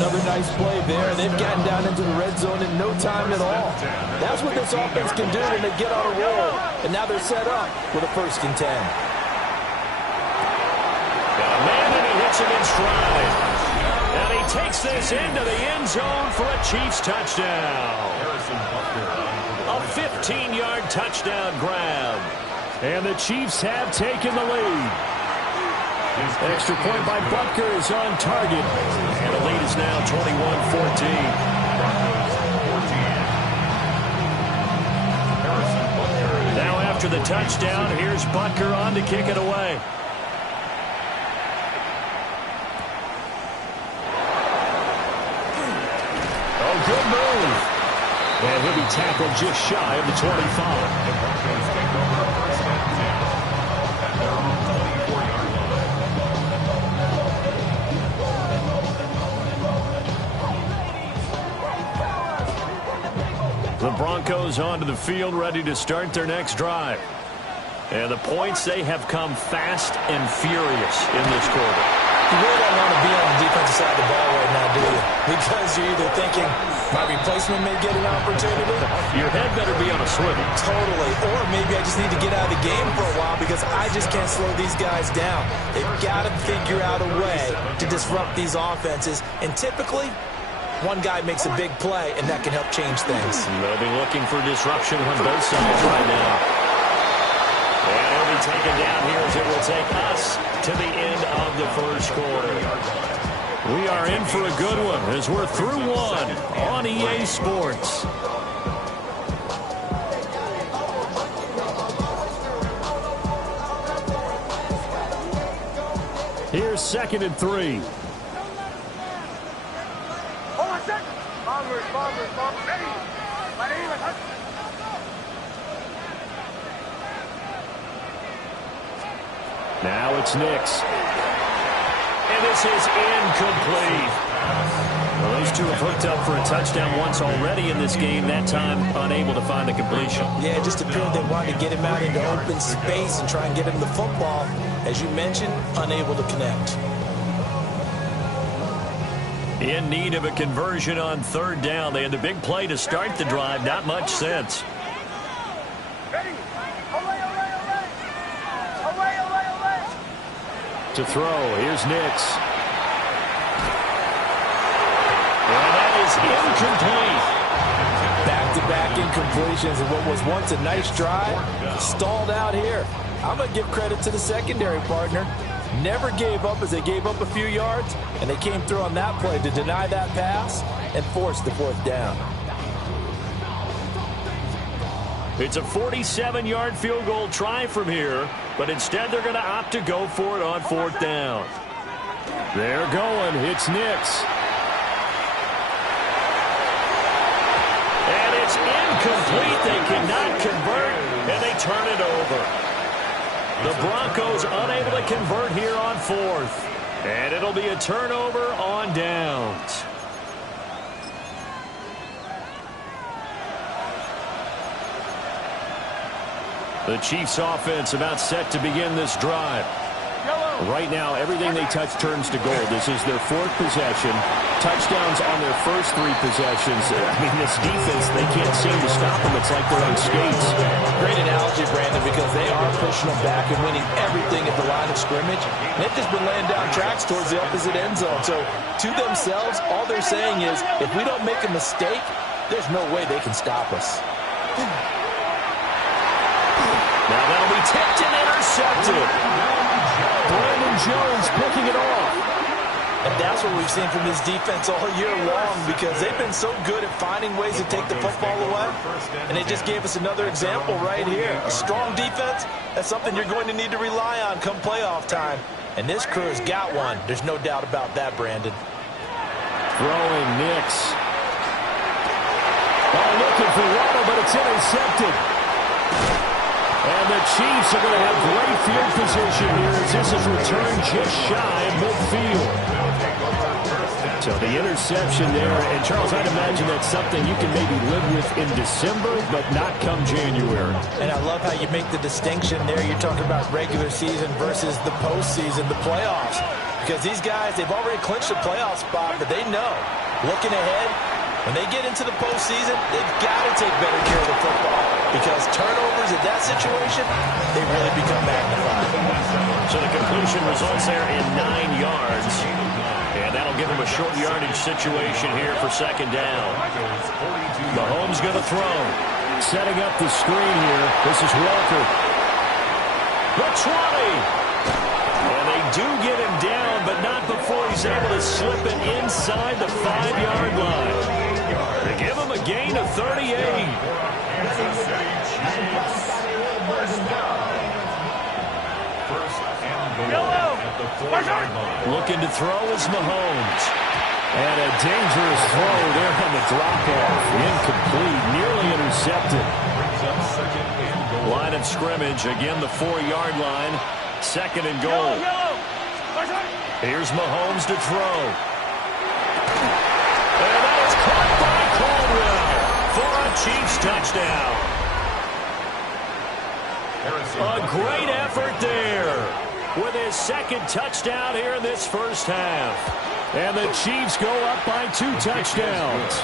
Another nice play there. They've gotten down into the red zone in no time at all. That's what this offense can do when they get on a roll. And now they're set up with a 1st and 10. Got a man, and he hits him in stride. And he takes this into the end zone for a Chiefs touchdown. A 15-yard touchdown grab. And the Chiefs have taken the lead. Extra point by Butker is on target. And the lead is now 21-14. Now after the touchdown, here's Butker on to kick it away. Oh, good move. And he'll be tackled just shy of the 25. The Broncos onto the field, ready to start their next drive. And the points, they have come fast and furious in this quarter. You really don't want to be on the defensive side of the ball right now, do you? Because you're either thinking, my replacement may get an opportunity. Your head better be on a swivel. Totally. Or maybe I just need to get out of the game for a while because I just can't slow these guys down. They've got to figure out a way to disrupt these offenses. And typically, one guy makes a big play, and that can help change things. They'll be looking for disruption on both sides right now. And he'll be taken down here as it will take us to the end of the first quarter. We are in for a good one as we're through one on EA Sports. Here's 2nd and 3. Now it's Nix. And this is incomplete. Well, those two have hooked up for a touchdown once already in this game, that time unable to find the completion. Yeah, it just appeared they wanted to get him out into open space and try and get him the football. As you mentioned, unable to connect. In need of a conversion on 3rd down. They had the big play to start the drive. Not much sense. To throw. Here's Nix. And that is incomplete. Back-to-back incompletions of what was once a nice drive. Stalled out here. I'm going to give credit to the secondary partner. Never gave up as they gave up a few yards, and they came through on that play to deny that pass and force the 4th down. It's a 47-yard field goal try from here, but instead they're going to opt to go for it on 4th down. They're going. It's Nix. And it's incomplete. They cannot convert, and they turn it over. The Broncos unable to convert here on 4th. And it'll be a turnover on downs. The Chiefs offense about set to begin this drive. Right now, everything they touch turns to gold. This is their 4th possession. Touchdowns on their first 3 possessions. I mean, this defense, they can't seem to stop them. It's like they're on skates. Great analogy, Brandon, because they are pushing them back and winning everything at the line of scrimmage. They've just been laying down tracks towards the opposite end zone. So, to themselves, all they're saying is, if we don't make a mistake, there's no way they can stop us. Now that'll be tipped and intercepted. Brandon Jones picking it off. And that's what we've seen from this defense all year long because they've been so good at finding ways to take the football away. And they just gave us another example right here. A strong defense, that's something you're going to need to rely on come playoff time. And this crew has got one. There's no doubt about that, Brandon. Throwing Nix. Oh, looking for Waddle, but it's intercepted. And the Chiefs are going to have great field position here as this is returned just shy of midfield. So the interception there, and Charles, I'd imagine that's something you can maybe live with in December, but not come January. And I love how you make the distinction there. You're talking about regular season versus the postseason, the playoffs. Because these guys, they've already clinched a playoff spot, but they know, looking ahead, when they get into the postseason, they've got to take better care of the football. Because turnovers in that situation, they really become magnified. So the completion results there in 9 yards. And that'll give him a short yardage situation here for second down. Mahomes going to throw. Setting up the screen here. This is Walker. The 20. And they do get him down, but not before he's able to slip it inside the 5-yard line. They give him a gain of 38. Looking to throw is Mahomes. And a dangerous throw there on the drop-off. Incomplete, nearly intercepted. Line of scrimmage, again the 4-yard line. Second and goal. Here's Mahomes to throw. And that is caught by Caldwell for a Chiefs touchdown. A great effort there with his second touchdown here in this first half. And the Chiefs go up by 2 touchdowns.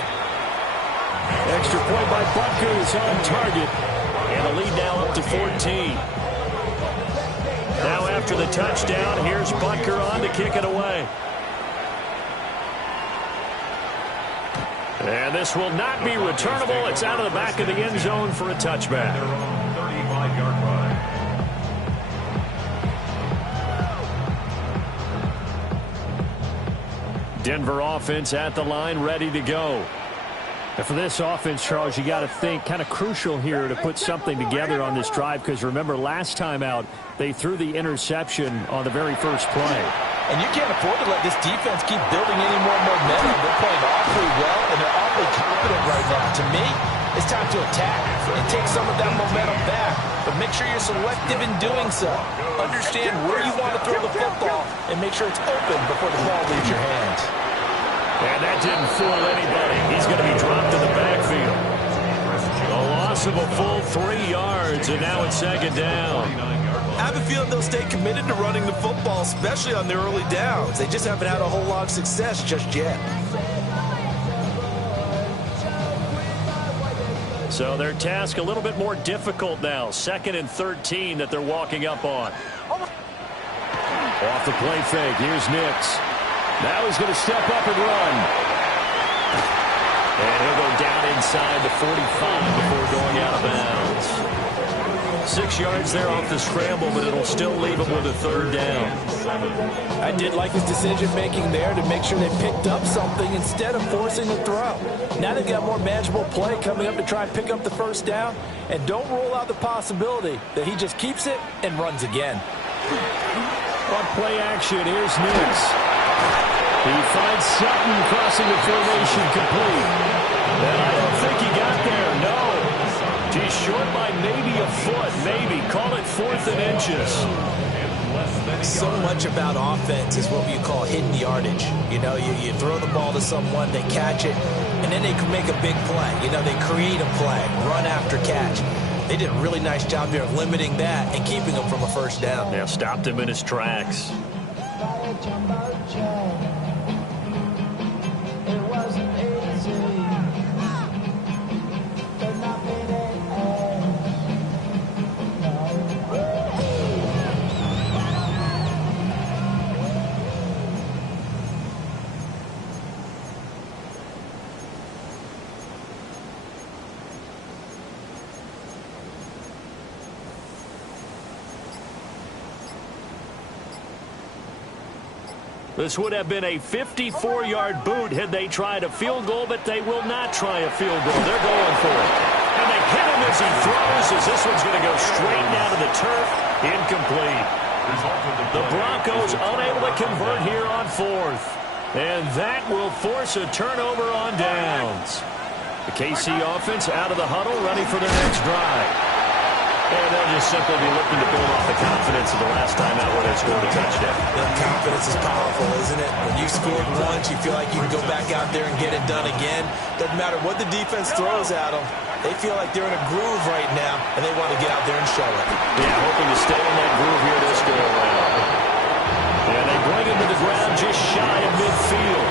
Extra point by Butker is on target. And the lead now up to 14. Now after the touchdown, here's Butker on to kick it away. And this will not be returnable. It's out of the back of the end zone for a touchback. Denver offense at the line, ready to go. And for this offense, Charles, you got to think kind of crucial here to put something together on this drive, because remember last time out they threw the interception on the very first play. And you can't afford to let this defense keep building any more momentum. They're playing awfully well, and they're awfully confident right now. To me, it's time to attack and take some of that momentum back. But make sure you're selective in doing so. Understand where you want to throw the football and make sure it's open before the ball leaves your hands. And that didn't fool anybody. He's going to be dropped in the backfield. A loss of a full 3 yards, and now it's second down. I have a feeling they'll stay committed to running the football, especially on their early downs. They just haven't had a whole lot of success just yet. So their task a little bit more difficult now. 2nd and 13 that they're walking up on. Off the play fake, here's Nix. Now he's going to step up and run. And he'll go down inside the 45 before going out of bounds. 6 yards there off the scramble, but it'll still leave him with a 3rd down. I did like his decision-making there to make sure they picked up something instead of forcing the throw. Now they've got more manageable play coming up to try and pick up the 1st down. And don't rule out the possibility that he just keeps it and runs again. On play action, here's Nix. He finds Sutton crossing the formation complete. And I don't think he got there, no. He's short by maybe a foot, maybe. Call it 4th and inches. So much about offense is what you call hidden yardage. You know, you throw the ball to someone, they catch it, and then they can make a big play. You know, they create a play, run after catch. They did a really nice job here of limiting that and keeping him from a 1st down. Yeah, stopped him in his tracks. This would have been a 54-yard boot had they tried a field goal, but they will not try a field goal. They're going for it. And they hit him as he throws, as this one's going to go straight down to the turf. Incomplete. The Broncos unable to convert here on 4th. And that will force a turnover on downs. The KC offense out of the huddle, ready for their next drive. And they'll just simply be looking to build off the confidence of the last time out where they scored a touchdown. That confidence is powerful, isn't it? When you scored once, you feel like you can go back out there and get it done again. Doesn't matter what the defense throws at them. They feel like they're in a groove right now, and they want to get out there and show it. Yeah, hoping to stay in that groove here this go around. And they bring him to the the ground just shy of midfield.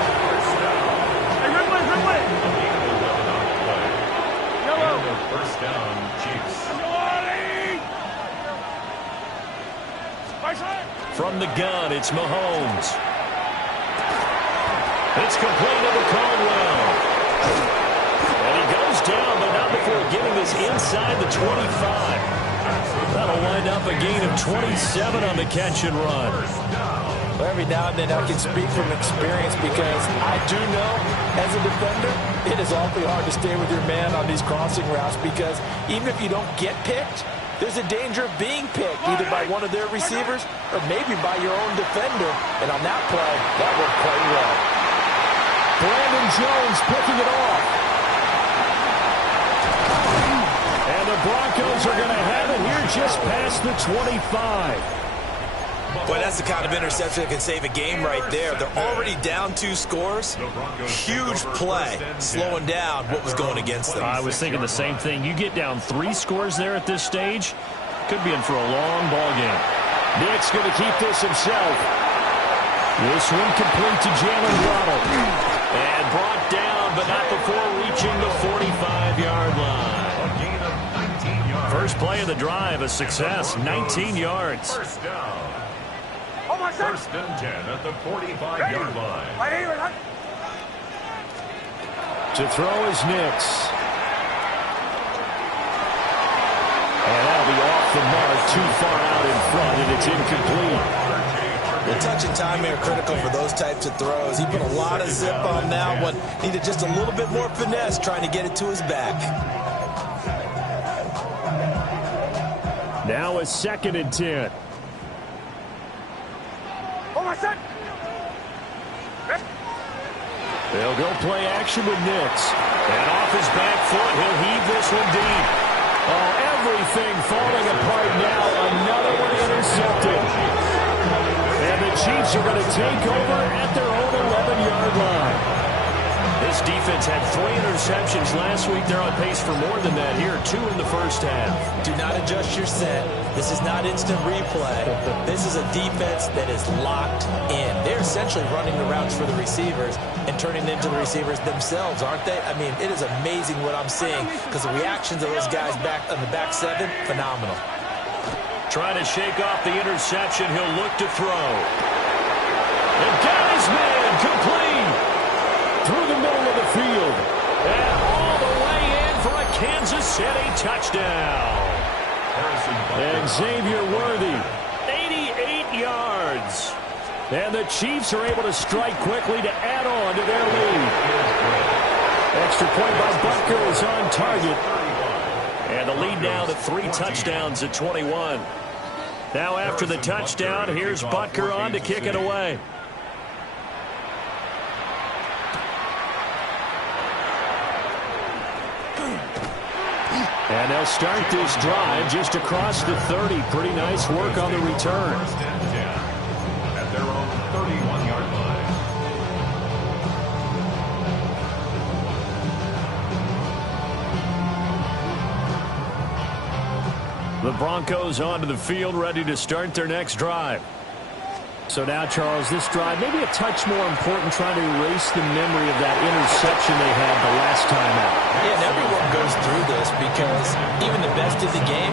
First down, Chiefs. From the gun, it's Mahomes. It's complete to Caldwell. And he goes down, but not before getting this inside the 25. That'll wind up a gain of 27 on the catch and run. Well, every now and then I can speak from experience because I do know, as a defender, it is awfully hard to stay with your man on these crossing routes because even if you don't get picked, there's a danger of being picked either by one of their receivers or maybe by your own defender. And on that play, that worked quite well. Brandon Jones picking it off. And the Broncos are going to have it here just past the 25. Boy, that's the kind of interception that can save a game right there. They're already down 2 scores. Huge play, slowing down what was going against them. I was thinking the same thing. You get down 3 scores there at this stage, could be in for a long ball game. Nick's going to keep this himself. This one complete to Jalen Waddle. And brought down, but not before reaching the 45-yard line. First play of the drive, a success, 19 yards. First down. First and 10 at the 45-yard line. To throw is Nix. And that'll be off the mark, too far out in front, and it's incomplete. The touch and timing are critical for those types of throws. He put a lot of zip on that one. Needed just a little bit more finesse trying to get it to his back. Now a 2nd and 10. They'll go play action with Nix. And off his back foot, he'll heave this one deep. Oh, everything falling apart now. Another one intercepted. And the Chiefs are going to take over at their own 11-yard line. This defense had 3 interceptions last week. They're on pace for more than that here. 2 in the first half. Do not adjust your set. This is not instant replay. This is a defense that is locked in. They're essentially running the routes for the receivers and turning them into the receivers themselves, aren't they? I mean, it is amazing what I'm seeing because the reactions of those guys back on the back 7, phenomenal. Trying to shake off the interception. He'll look to throw. And got his man complete. Through the middle of the field. And all the way in for a Kansas City touchdown. And Xavier Worthy, 88 yards. And the Chiefs are able to strike quickly to add on to their lead. Extra point by Butker is on target. And the lead now to 3 touchdowns at 21. Now after the touchdown, here's Butker on to kick it away. And they'll start this drive just across the 30. Pretty nice work on the return. First and 10 at their own 31-yard line. The Broncos onto the field, ready to start their next drive. So now, Charles, this drive maybe a touch more important, trying to erase the memory of that interception they had the last time out. Yeah, and everyone goes through this because even the best in the game,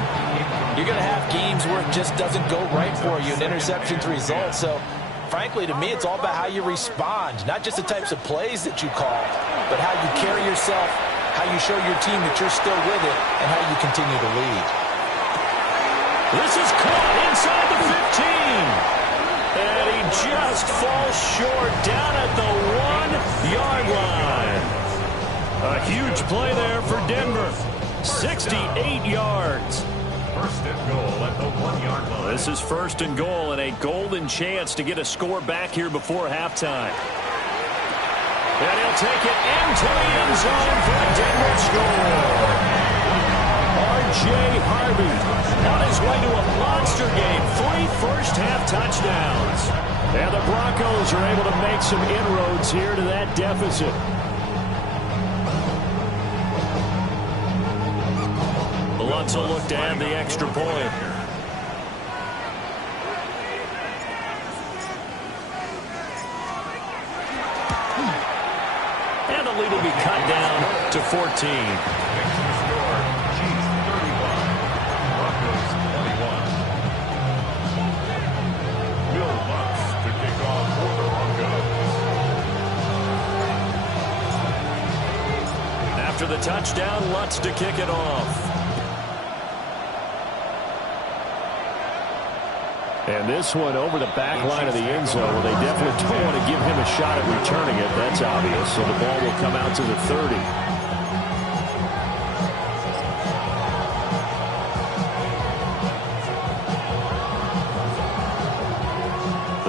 you're going to have games where it just doesn't go right for you, and interceptions result. So, frankly, to me, it's all about how you respond, not just the types of plays that you call, but how you carry yourself, how you show your team that you're still with it, and how you continue to lead. This is caught inside the 15. And he just falls short down at the 1-yard line. A huge play there for Denver. 68 yards. First and goal at the 1-yard line. This is first and goal and a golden chance to get a score back here before halftime. And he'll take it into the end zone for a Denver score. R.J. Harvey on his way to a monster game. 3 first-half touchdowns. And the Broncos are able to make some inroads here to that deficit. Lutz will look to add the extra point. 2 2 And the lead will be cut down to 14. After the touchdown, Lutz to kick it off. And this one over the back line of the end zone. Well, they definitely don't want to give him a shot at returning it. That's obvious. So the ball will come out to the 30.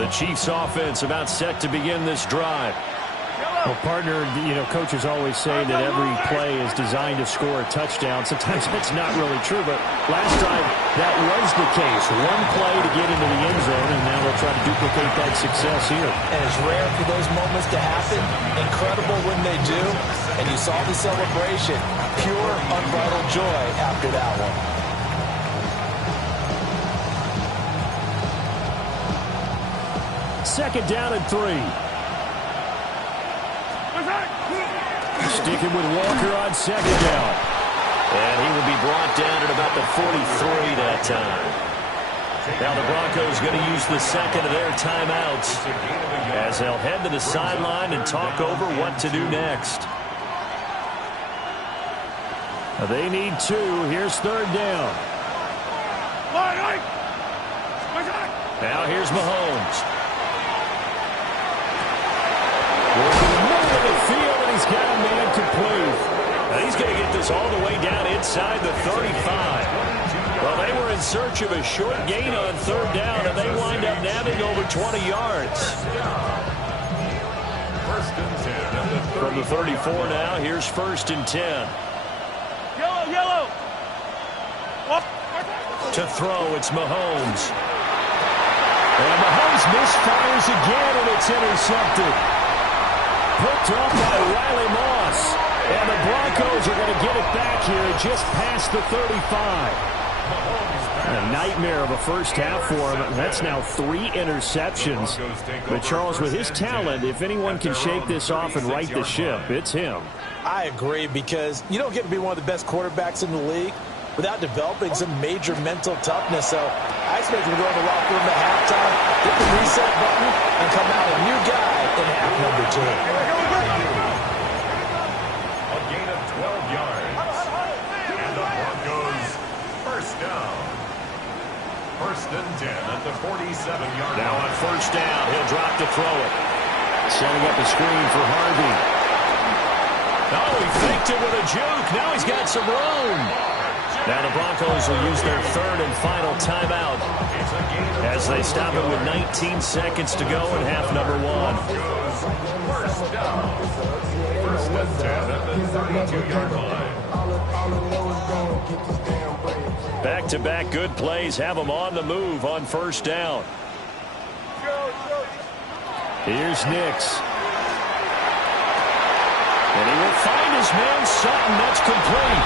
The Chiefs offense about set to begin this drive. Well, partner, coaches always say that every play is designed to score a touchdown. Sometimes that's not really true, but last time that was the case. One play to get into the end zone, and now they'll try to duplicate that success here. And it's rare for those moments to happen. Incredible when they do. And you saw the celebration. Pure, unbridled joy after that one. Second down and 3. Sticking with Walker on second down. And he will be brought down at about the 43 that time. Now the Broncos going to use the second of their timeouts as they'll head to the sideline and talk over what to do next. They need 2. Here's third down. Now here's Mahomes. Working the middle of the field, and he's got a man complete. Now he's going to get this all the way down inside the 35. Well, they were in search of a short gain on third down, and they wind up nabbing over 20 yards. From the 34 now, here's 1st and 10. Yellow. To throw, it's Mahomes. And Mahomes misfires again, and it's intercepted. Picked off by Riley Moss. And the Broncos are going to get it back here just past the 35. A nightmare of a first half for him. That's now 3 interceptions. But Charles, with his talent, if anyone can shake this off and right the ship, it's him. I agree, because you don't get to be one of the best quarterbacks in the league without developing some major mental toughness. So I expect him to go in the locker room at halftime, hit the reset button, and come out a new guy in half number 2. A gain of 12 yards. And the Broncos first down. 1st and 10 at the 47-yard line. Now on first down, he'll drop to throw it. Setting up a screen for Harvey. Oh, he faked it with a juke. Now he's got some room. Now the Broncos will use their 3rd and final timeout as they stop it with 19 seconds to go in half number 1. First down. 1st and 10 at the 32-yard line. Back-to-back good plays have them on the move on first down. Here's Nix. And he will find his man Sutton. That's complete.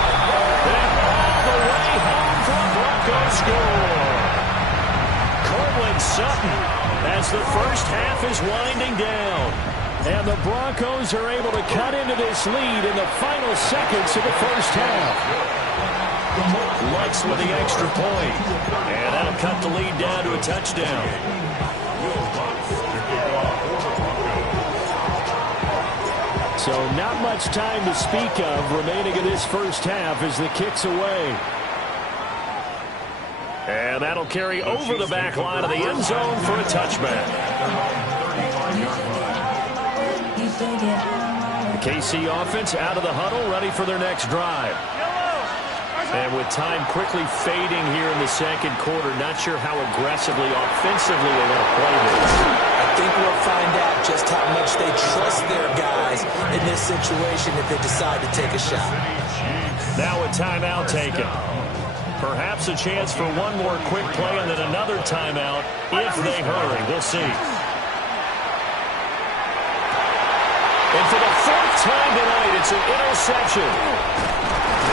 And all the way home for a Broncos score. Coldest Sutton as the first half is winding down. And the Broncos are able to cut into this lead in the final seconds of the first half. Lutz with the extra point. And that'll cut the lead down to a touchdown. So not much time to speak of remaining in this first half as the kick's away. And that'll carry over the back line of the end zone for a touchback. The KC offense out of the huddle, ready for their next drive. And with time quickly fading here in the second quarter, not sure how aggressively, offensively they're going to play this. I think we'll find out just how much they trust their guys in this situation if they decide to take a shot. Now a timeout taken. Perhaps a chance for one more quick play and then another timeout if they hurry. We'll see. And for the 4th time tonight, it's an interception.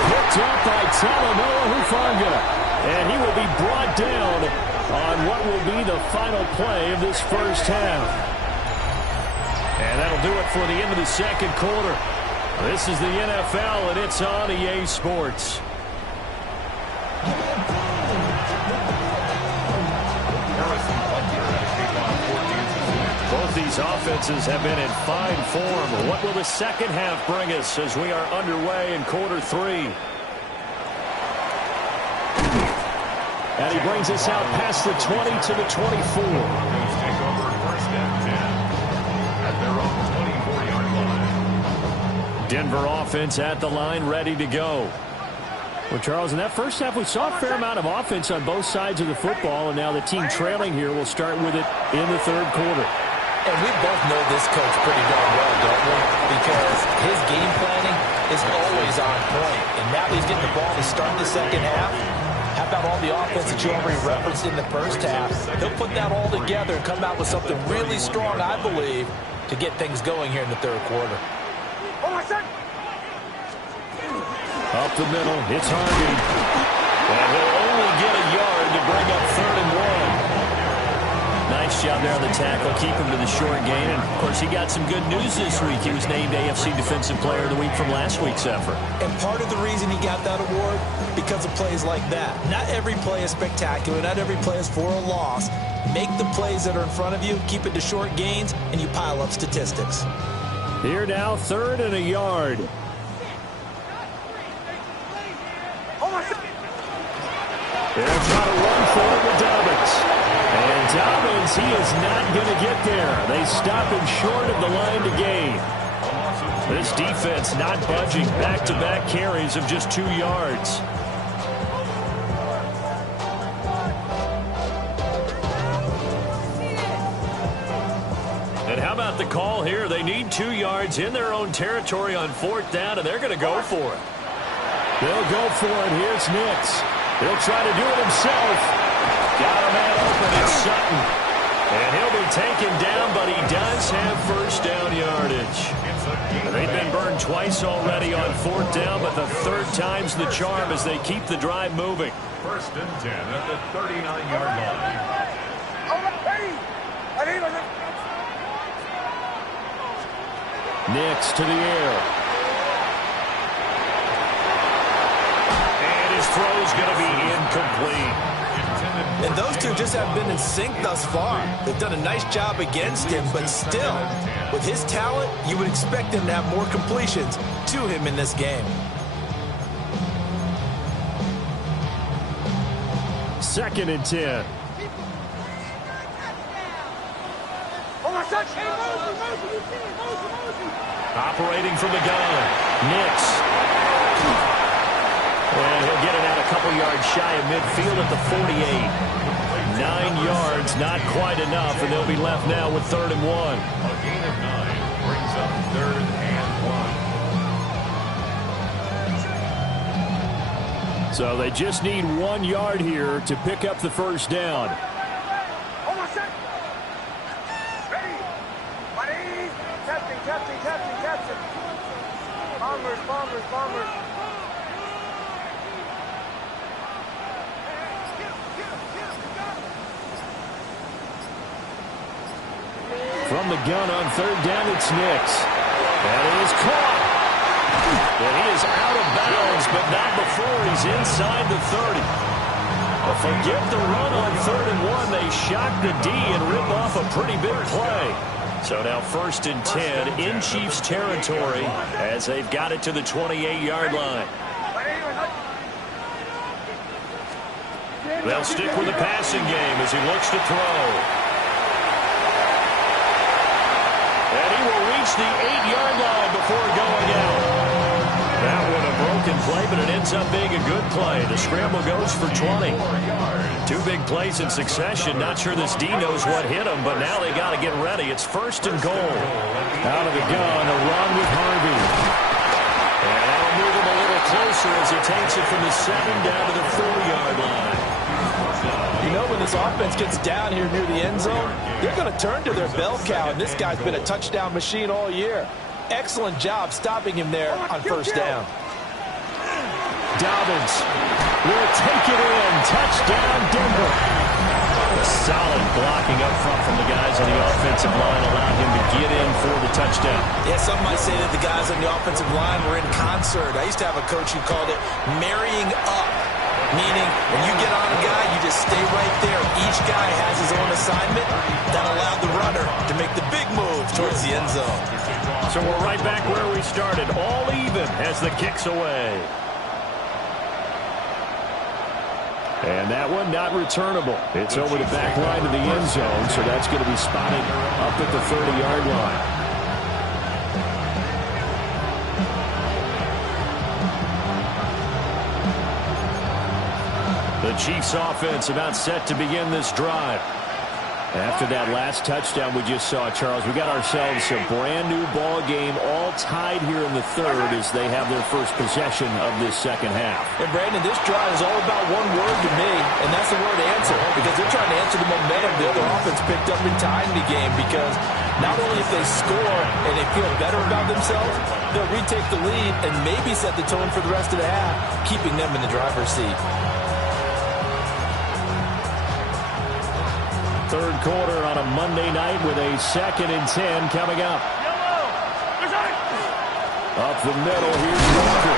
Picked up by Talanoa Hufanga. And he will be brought down on what will be the final play of this first half. And that'll do it for the end of the second quarter. This is the NFL, and it's on EA Sports. Both these offenses have been in fine form. What will the second half bring us as we are underway in quarter three? And he brings us out past the 20 to the 24. Take over first and 10 at their own 24-yard line. Denver offense at the line, ready to go. Well, Charles, in that first half, we saw a fair amount of offense on both sides of the football, and now the team trailing here will start with it in the third quarter. And we both know this coach pretty darn well, don't we? Because his game planning is always on point. And now he's getting the ball to start the second half. How about all the offense that you already referenced in the first half? He'll put that all together and come out with something really strong, I believe, to get things going here in the third quarter. Up the middle, it's Harvey. And he'll only get a yard to bring up 3rd and 1. Nice job there on the tackle, keep him to the short gain. And, of course, he got some good news this week. He was named AFC Defensive Player of the Week from last week's effort. And part of the reason he got that award, because of plays like that. Not every play is spectacular. Not every play is for a loss. Make the plays that are in front of you, keep it to short gains, and you pile up statistics. Here now, 3rd and a yard. They're trying to run for it with Dobbins. And Dobbins, he is not going to get there. They stop him short of the line to gain. This defense not budging. Back-to-back carries of just 2 yards. And how about the call here? They need 2 yards in their own territory on 4th down, and they're going to go for it. They'll go for it. Here's Nix. He'll try to do it himself. Got a man open. It's Sutton. And he'll be taken down, but he does have first down yardage. They've been burned twice already on 4th down, but the 3rd time's the charm as they keep the drive moving. 1st and 10 at the 39-yard line. Nix to the air. Throw's going to be incomplete. And those two just have been in sync thus far. They've done a nice job against him, but still, with his talent, you would expect him to have more completions to him in this game. 2nd and 10. Operating from the gun. Nix. And he'll get it out a couple yards shy of midfield at the 48. 9 yards, not quite enough, and they'll be left now with 3rd and 1. A gain of 9 brings up 3rd and 1. So they just need 1 yard here to pick up the first down. Bombers. From the gun on 3rd down, it's Nix. And he is caught. And he is out of bounds, but not before he's inside the 30. But forget the run on 3rd and 1. They shock the D and rip off a pretty big play. So now 1st and 10 in Chiefs territory as they've got it to the 28-yard line. They'll stick with the passing game as he looks to throw. And he will reach the 8-yard line before going out. That one a broken play, but it ends up being a good play. The scramble goes for 20. 2 big plays in succession. Not sure this D knows what hit him, but now they got to get ready. It's 1st and goal. Out of the gun, a run with Harvey. And that'll move him a little closer as he takes it from the 7 down to the 4-yard line. You know, when this offense gets down here near the end zone, they're going to turn to their bell cow, and this guy's been a touchdown machine all year. Excellent job stopping him there on 1st down. Dobbins will take it in. Touchdown, Denver. Solid blocking up front from the guys on the offensive line allowed him to get in for the touchdown. Yeah, some might say that the guys on the offensive line were in concert. I used to have a coach who called it marrying up, meaning when you get on a guy, you just stay right there. Each guy has his own assignment. That allowed the runner to make the big move towards the end zone. So we're right back where we started, all even as the kick's away. And that one not returnable. It's over the back line of the end zone, so that's going to be spotted up at the 30-yard line. The Chiefs offense about set to begin this drive. After that last touchdown we just saw, Charles, we got ourselves a brand new ball game, all tied here in the third as they have their first possession of this second half. And Brandon, this drive is all about one word to me, and that's the word answer, because they're trying to answer the momentum the other offense picked up in tying the game, because not only if they score and they feel better about themselves, they'll retake the lead and maybe set the tone for the rest of the half, keeping them in the driver's seat. Third quarter on a Monday night with a 2nd and 10 coming up. Up the middle, here's Walker.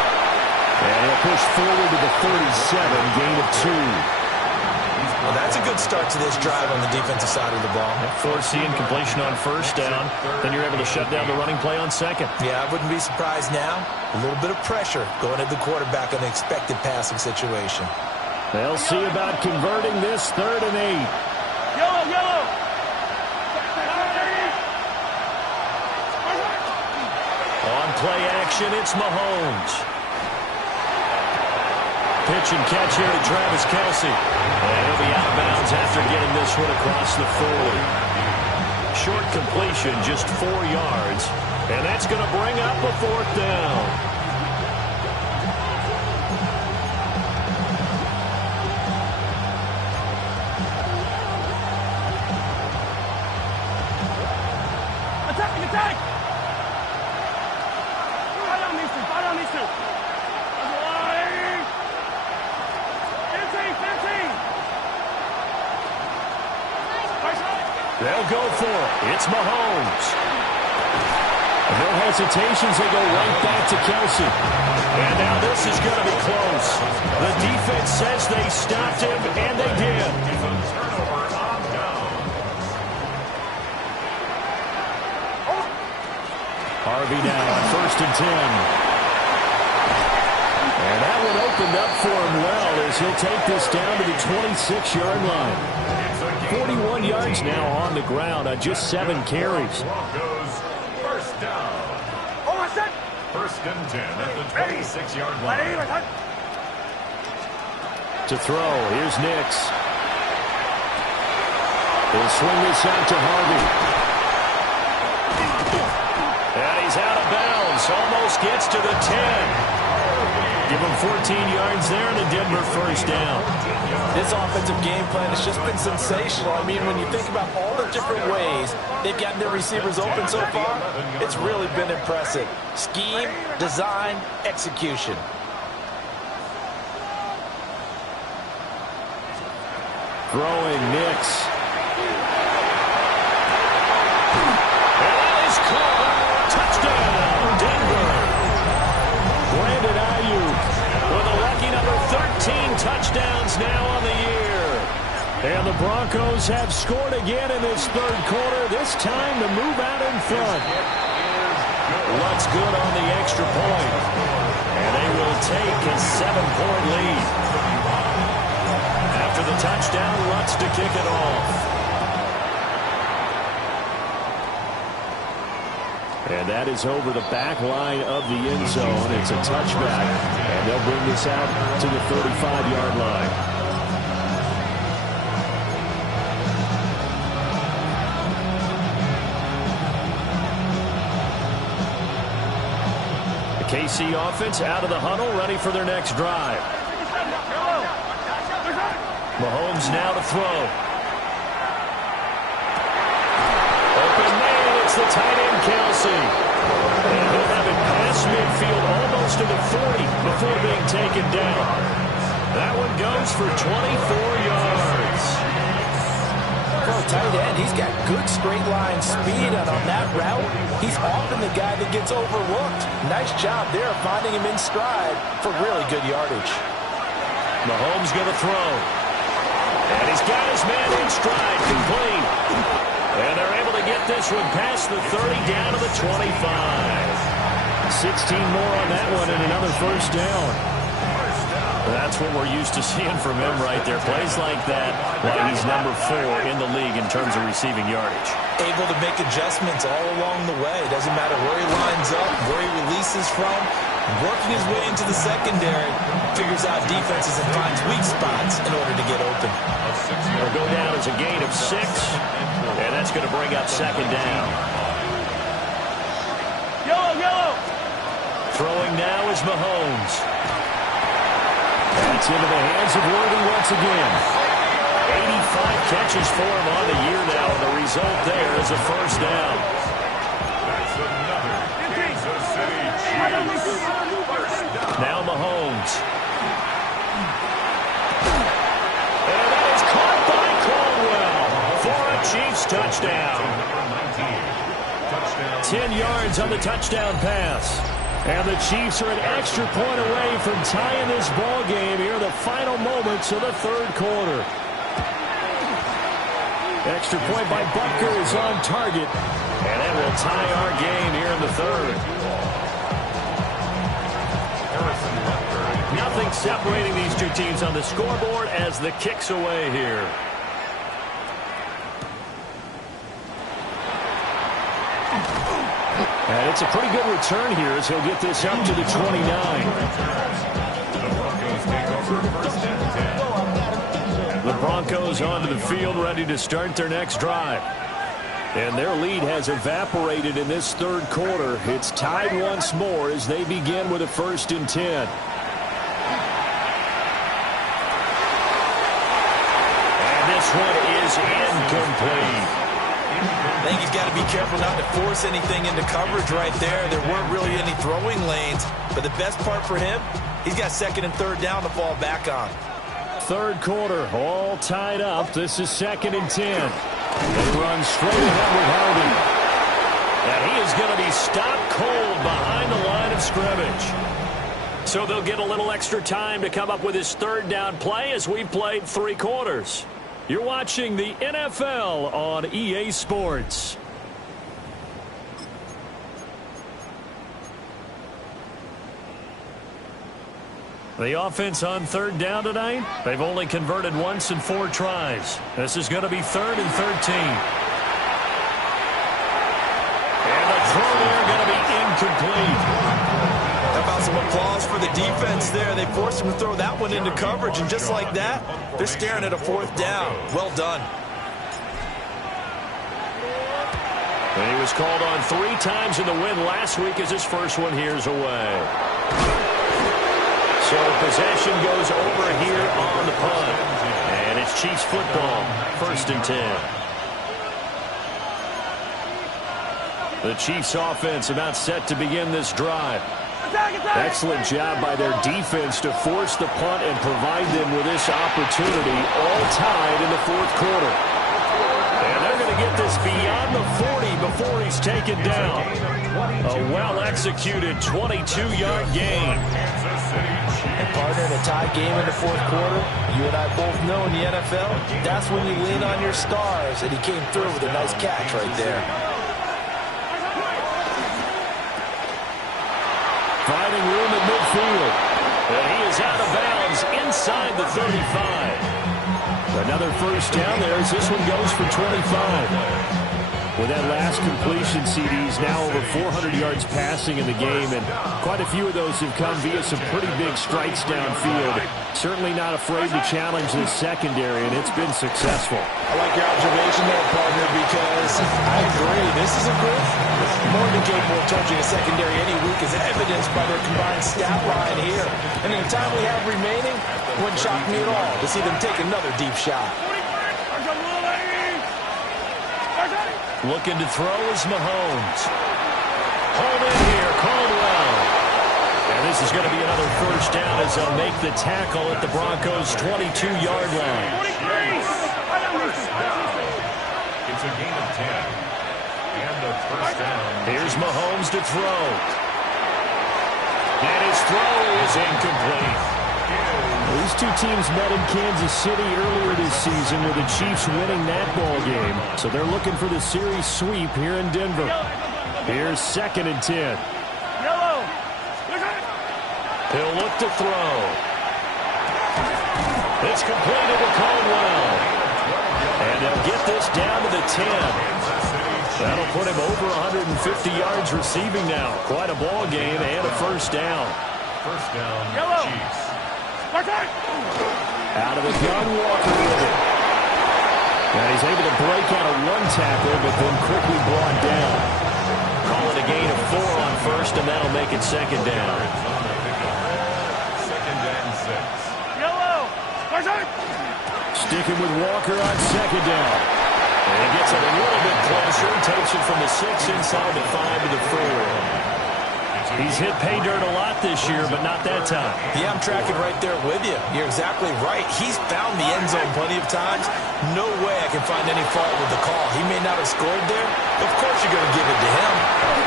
And he'll push forward to the 37, gain of 2. Well, that's a good start to this drive on the defensive side of the ball. Forcing completion on first down. Then you're able to shut down the running play on second. Yeah, I wouldn't be surprised now. A little bit of pressure going at the quarterback on the expected passing situation. They'll see about converting this 3rd and 8. Yellow, yellow. On play action, it's Mahomes. Pitch and catch here to Travis Kelce. And he'll be out of bounds after getting this one across the 40. Short completion, just 4 yards. And that's going to bring up a 4th down. Attack! Fire on these two! Fire on these two! 15! They'll go for it. It's Mahomes. No hesitations. They go right back to Kelce. And now this is going to be close. The defense says they stopped him, and they did. Turnover on down. Harvey now on 1st and 10. And that one opened up for him well as he'll take this down to the 26-yard line. 41 yards now on the ground on just 7 carries. Broncos, first down. First and 10 at the 26-yard line. To throw, here's Nix. He'll swing this out to Harvey. And he's out of bounds. Almost gets to the 10. Give him 14 yards there and a Denver first down. This offensive game plan has just been sensational. I mean, when you think about all the different ways they've gotten their receivers open so far, it's really been impressive. Scheme, design, execution. Throwing Nix. And that is caught. Touchdown, Denver. Brandon Ayuk with a lucky number 13 touchdowns now on the year. And the Broncos have scored again in this third quarter, this time to move out in front. Lutz good on the extra point. And they will take a 7-point lead. After the touchdown, Lutz to kick it off. And that is over the back line of the end zone. It's a touchback. And they'll bring this out to the 35-yard line. The KC offense out of the huddle, ready for their next drive. Mahomes now to throw. Open man, it's the tight end Kelce. And he'll have it past midfield almost to the 40 before being taken down. That one goes for 24 yards. tight end. He's got good straight line speed, and on that route, he's often the guy that gets overlooked. Nice job there finding him in stride for really good yardage. Mahomes going to throw. And he's got his man in stride, complete. And they're able to get this one past the 30 down to the 25. 16 more on that one and another first down. That's what we're used to seeing from him right there. Plays like that while he's number 4 in the league in terms of receiving yardage. Able to make adjustments all along the way. Doesn't matter where he lines up, where he releases from. Working his way into the secondary. Figures out defenses and finds weak spots in order to get open. It'll go down as a gain of 6. And that's going to bring up second down. Yellow, yellow. Throwing now is Mahomes. It's into the hands of Worthy once again. 85 catches for him on the year now, and the result there is a first down. That's another Kansas City Chiefs first down. Now Mahomes. And that is caught by Caldwell for a Chiefs touchdown. 10 yards on the touchdown pass. And the Chiefs are an extra point away from tying this ball game here in the final moments of the third quarter. Extra point by Butker is on target. And that will tie our game here in the third. Nothing separating these two teams on the scoreboard as the kick's away here. And it's a pretty good return here as he'll get this up to the 29. The Broncos onto the field ready to start their next drive. And their lead has evaporated in this third quarter. It's tied once more as they begin with a 1st and 10. And this one is incomplete. I think he's got to be careful not to force anything into coverage right there. There weren't really any throwing lanes. But the best part for him, he's got 2nd and 3rd down to fall back on. Third quarter, all tied up. This is 2nd and 10. They run straight ahead with Harvey. And he is going to be stopped cold behind the line of scrimmage. So they'll get a little extra time to come up with his 3rd down play as we played 3 quarters. You're watching the NFL on EA Sports. The offense on 3rd down tonight, they've only converted once in 4 tries. This is going to be 3rd and 13. And the throw there going to be incomplete. How about some applause for the defense there? They forced him to throw that one into coverage, and just like that, they're staring at a 4th down. Well done. And he was called on 3 times in the win last week as his first one here's away. So possession goes over here on the punt. And it's Chiefs football, 1st and 10. The Chiefs offense about set to begin this drive. Excellent job by their defense to force the punt and provide them with this opportunity, all tied in the 4th quarter. And they're going to get this beyond the 40 before he's taken down. A well-executed 22-yard gain. And partner, in a tie game in the 4th quarter, you and I both know in the NFL, that's when you lean on your stars, and he came through with a nice catch right there. Finding room at midfield. And he is out of bounds inside the 35. Another first down there as this one goes for 25. With that last completion, CD's now over 400 yards passing in the game, and quite a few of those have come via some pretty big strikes downfield. Certainly not afraid to challenge this secondary, and it's been successful. I like your observation there, partner, because I agree. This is a group more than capable of charging a secondary any week, as evidenced by their combined stat line here. And in the time we have remaining, it wouldn't shock me at all to see them take another deep shot. Looking to throw is Mahomes. Hold in here, Caldwell. And this is going to be another first down as they'll make the tackle at the Broncos' 22-yard line. a gain of 10. And a first down. Here's Mahomes to throw. And his throw is incomplete. These two teams met in Kansas City earlier this season with the Chiefs winning that ball game. So they're looking for the series sweep here in Denver. Here's 2nd and 10. Yellow. He'll look to throw. It's completed to Caldwell. And they'll get this down to the 10. That'll put him over 150 yards receiving now. Quite a ball game and a first down. First down, Yellow. Chiefs. Out of the gun, Walker with it. And he's able to break out of one tackle, but then quickly brought down. Call it a gain of 4 on first, and that'll make it 2nd down. 2nd and 6. Yellow. Sticking with Walker on 2nd down. And he gets it a little bit closer. Takes it from the 6 inside the 5 to the 4. He's hit pay dirt a lot this year, but not that time. Yeah, I'm tracking right there with you. You're exactly right. He's found the end zone plenty of times. No way I can find any fault with the call. He may not have scored there. Of course you're going to give it to him.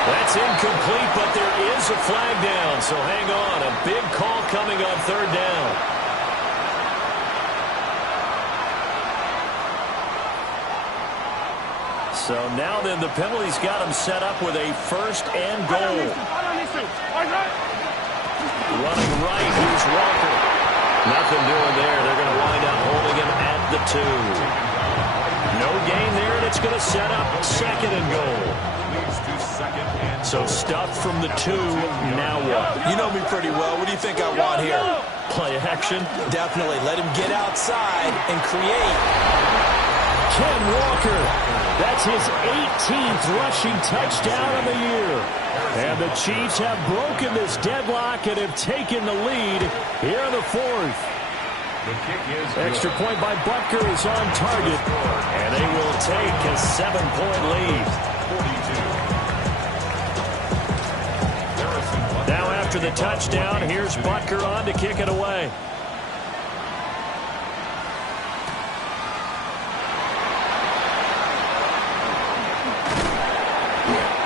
That's incomplete, but there is a flag down. So hang on. A big call coming on 3rd down. So now then, the penalty's got him set up with a 1st and goal. Running right, here's Walker. Nothing doing there. They're going to wind up holding him at the 2. No gain there, and it's going to set up 2nd and goal. So stuffed from the 2. Now what? You know me pretty well. What do you think I want here? Play action? Definitely. Let him get outside and create. Ken Walker. That's his 18th rushing touchdown of the year. And the Chiefs have broken this deadlock and have taken the lead here in the 4th. Extra point by Butker is on target. And they will take a 7-point lead. Now after the touchdown, here's Butker on to kick it away.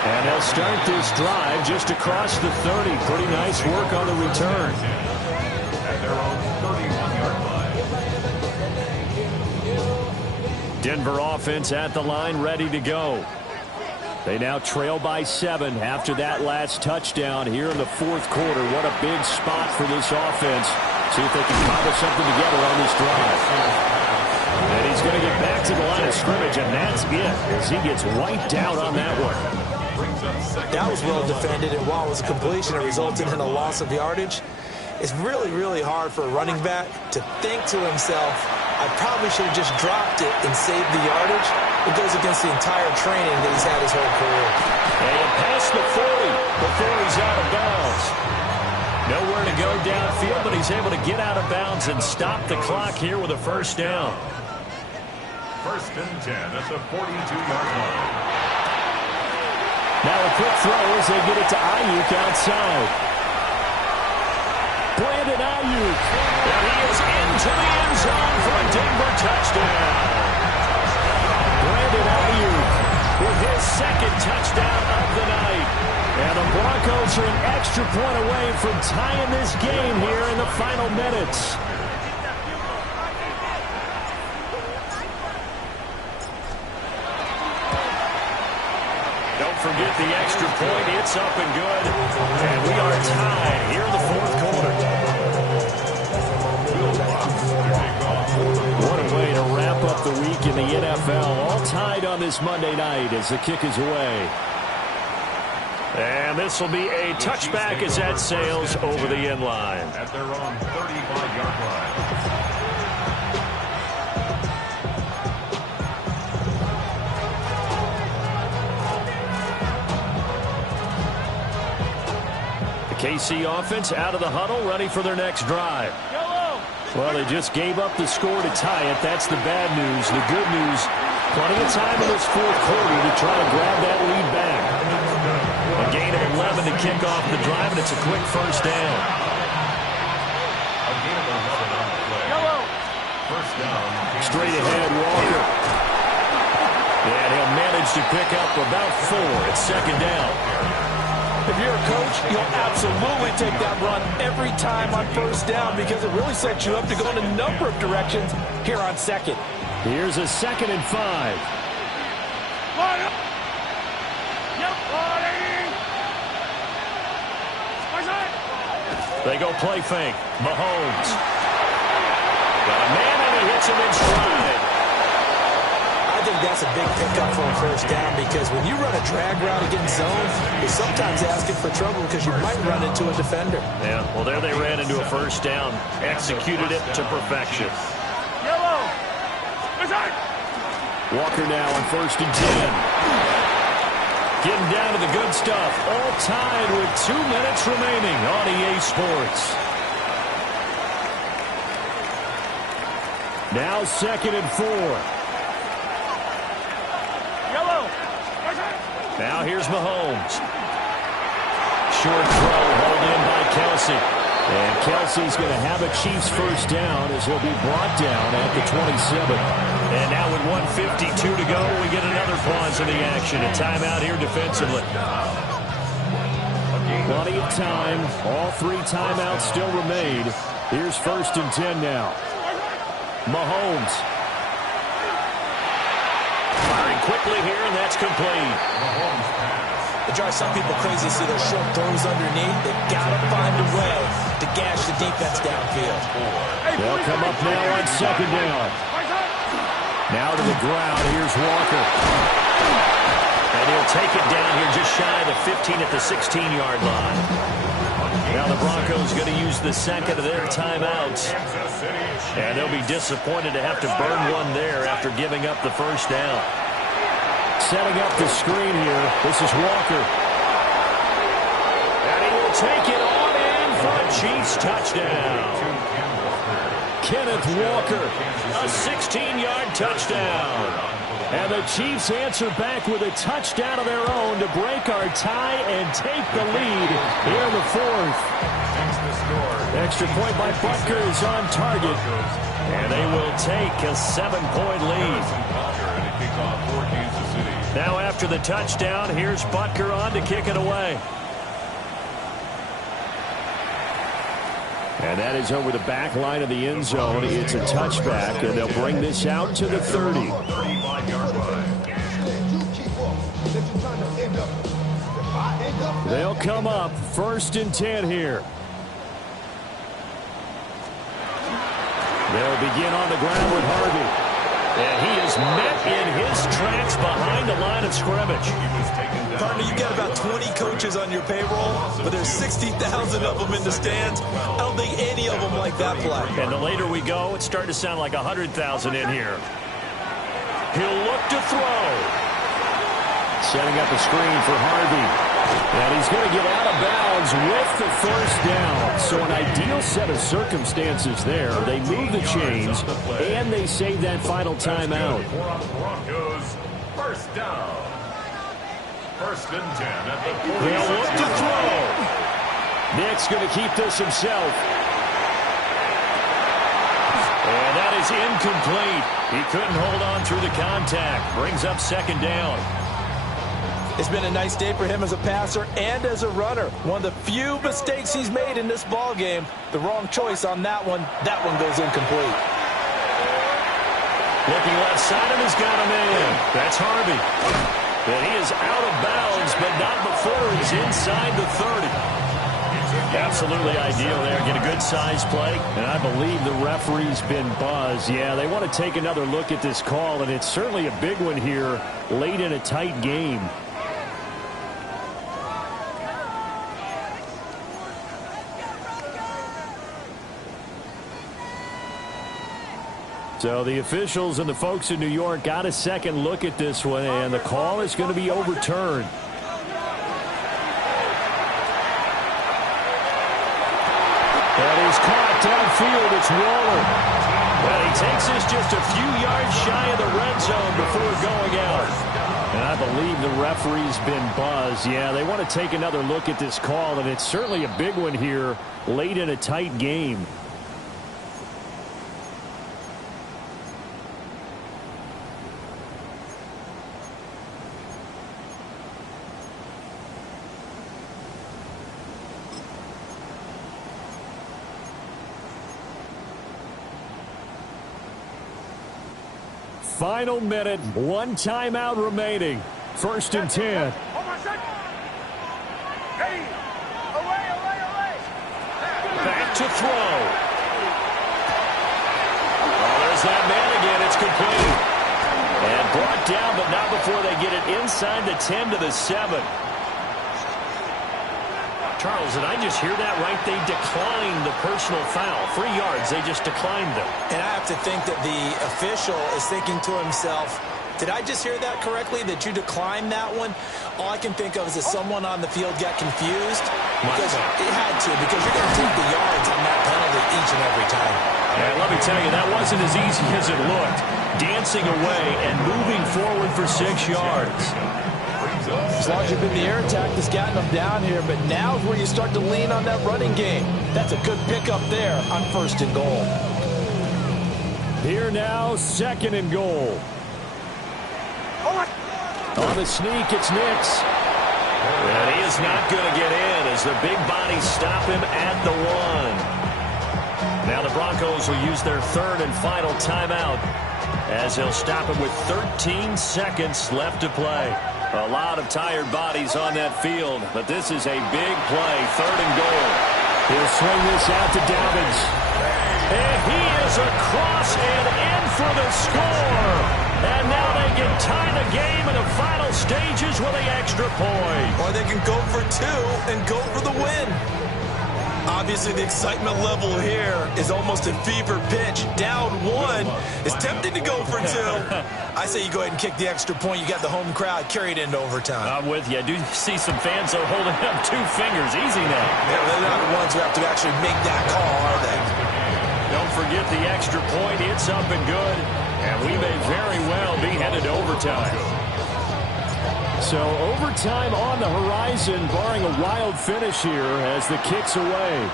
And they'll start this drive just across the 30. Pretty nice work on the return. At their own 31-yard line. Denver offense at the line, ready to go. They now trail by 7 after that last touchdown here in the 4th quarter. What a big spot for this offense. See if they can cobble something together on this drive. And he's going to get back to the line of scrimmage, and that's it as he gets wiped out on that one. That was well defended, and while it was a completion, it resulted in a loss of yardage. It's really, really hard for a running back to think to himself, I probably should have just dropped it and saved the yardage. It goes against the entire training that he's had his whole career. And past the 40 before he's out of bounds. Nowhere to go downfield, but he's able to get out of bounds and stop the clock here with a first down. 1st and 10 at the 42-yard line. Now a quick throw as they get it to Ayuk outside. Brandon Ayuk. And he is into the end zone for a Denver touchdown. Brandon Ayuk with his 2nd touchdown of the night. And the Broncos are an extra point away from tying this game here in the final minutes. Don't forget the extra point. It's up and good. And we are tied here in the 4th quarter. What a way to wrap up the week in the NFL. All tied on this Monday night as the kick is away. And this will be a touchback as that sails over the end line. At their own 35-yard line. KC offense out of the huddle, ready for their next drive. Well, they just gave up the score to tie it. That's the bad news. The good news, plenty of time in this 4th quarter to try to grab that lead back. A gain of 11 to kick off the drive, and it's a quick first down. A gain of 11 on the play. First down. Straight ahead, Walker. And he'll manage to pick up about 4 at second down. If you're a coach, you'll absolutely take that run every time on first down because it really sets you up to go in a number of directions here on second. Here's a 2nd and 5. They go play fake. Mahomes. Got a man and he hits him in stride. I think that's a big pickup for a first down because when you run a drag route against zone, you're sometimes asking for trouble because you might run into a defender. Yeah, well, there they ran into a first down. Executed it to perfection. Walker now on 1st and 10. Getting down to the good stuff. All tied with 2 minutes remaining on EA Sports. Now 2nd and 4. Now here's Mahomes. Short throw hauled in by Kelsey. And Kelsey's going to have a Chiefs first down as he'll be brought down at the 27. And now with 1:52 to go, we get another pause in the action. A timeout here defensively. Plenty of time. All 3 timeouts still remain. Here's 1st and 10 now. Mahomes. Firing quickly here, and that's complete. It drives some people crazy to see those short throws underneath. They've got to find a way to gash the defense downfield. They'll come up now on 2nd down. Now to the ground. Here's Walker. And he'll take it down here just shy of the 15 at the 16-yard line. Now the Broncos going to use the 2nd of their timeouts. And they'll be disappointed to have to burn one there after giving up the first down. Setting up the screen here. This is Walker. And he will take it on in for a Chiefs touchdown. Kenneth Walker. A 16-yard touchdown. And the Chiefs answer back with a touchdown of their own to break our tie and take the lead here in the 4th. Extra point by Butker is on target. And they will take a 7-point lead. Now after the touchdown, here's Butker on to kick it away. And that is over the back line of the end zone. It's a touchback, and they'll bring this out to the 30. They'll come up 1st and 10 here. They'll begin on the ground with Harvey. And he is met in his tracks behind the line of scrimmage. Partner, you've got about 20 coaches on your payroll, but there's 60,000 of them in the stands. I don't think any of them like that play. And the later we go, it's starting to sound like 100,000 in here. He'll look to throw. Setting up a screen for Harvey. And he's going to get out of bounds with the first down. So an ideal set of circumstances there. They move the chains, and they save that final timeout. Broncos, first down. 1st and 10 at the 47. He'll look to throw. Nick's going to keep this himself. And that is incomplete. He couldn't hold on through the contact. Brings up 2nd down. It's been a nice day for him as a passer and as a runner. One of the few mistakes he's made in this ball game. The wrong choice on that one. That one goes incomplete. Looking left side and has got him in. That's Harvey. And he is out of bounds, but not before he's inside the 30. Absolutely ideal there. Get a good size play. And I believe the referee's been buzzed. Yeah, they want to take another look at this call, and it's certainly a big one here late in a tight game. So the officials and the folks in New York got a second look at this one, and the call is going to be overturned. And he's caught downfield. It's Waller. Well, he takes this just a few yards shy of the red zone before going out. And I believe the referee's been buzzed. Yeah, they want to take another look at this call, and it's certainly a big one here late in a tight game. Final minute, one timeout remaining. 1st and 10. Back to throw. Oh, there's that man again. It's complete. And brought down, but not before they get it inside the 10 to the 7. Charles, did I just hear that right? They declined the personal foul. 3 yards, they just declined them. And I have to think that the official is thinking to himself, did I just hear that correctly, that you declined that one? All I can think of is that someone on the field got confused. Because it had to, because you're going to take the yards on that penalty each and every time. And let me tell you, that wasn't as easy as it looked. Dancing away and moving forward for 6 yards. As long as you've been the air attack that's gotten them down here, but now is where you start to lean on that running game. That's a good pickup there on 1st and goal. Here now, 2nd and goal. On the sneak, it's Nix. And he is not going to get in as the big bodies stop him at the 1. Now the Broncos will use their 3rd and final timeout as they'll stop him with 13 seconds left to play. A lot of tired bodies on that field, but this is a big play, 3rd and goal. He'll swing this out to Dobbins. And he is across and in for the score. And now they can tie the game in the final stages with the extra point. Or they can go for 2 and go for the win. Obviously, the excitement level here is almost a fever pitch. Down 1 is tempted to go for 2. I say you go ahead and kick the extra point. You got the home crowd carried into overtime. I'm with you. I do see some fans are holding up 2 fingers. Easy now. Yeah, they're not the ones who have to actually make that call, are they? Don't forget the extra point. It's up and good. And we may very well be headed to overtime. So overtime on the horizon, barring a wild finish here as the kick's away.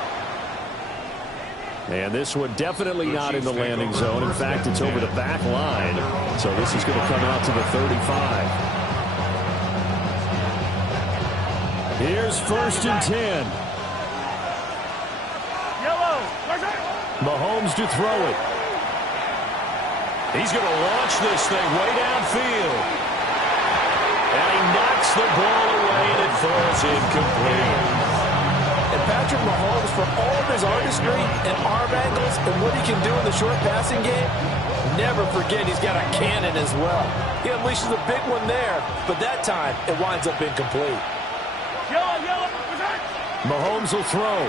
And this one definitely not in the landing zone. In fact, it's over the back line. So this is going to come out to the 35. Here's 1st and 10. Mahomes to throw it. He's going to launch this thing way downfield. And he knocks the ball away, and it falls incomplete. And Patrick Mahomes, for all of his artistry and arm angles and what he can do in the short passing game, never forget he's got a cannon as well. He unleashes a big one there, but that time it winds up incomplete. Mahomes will throw.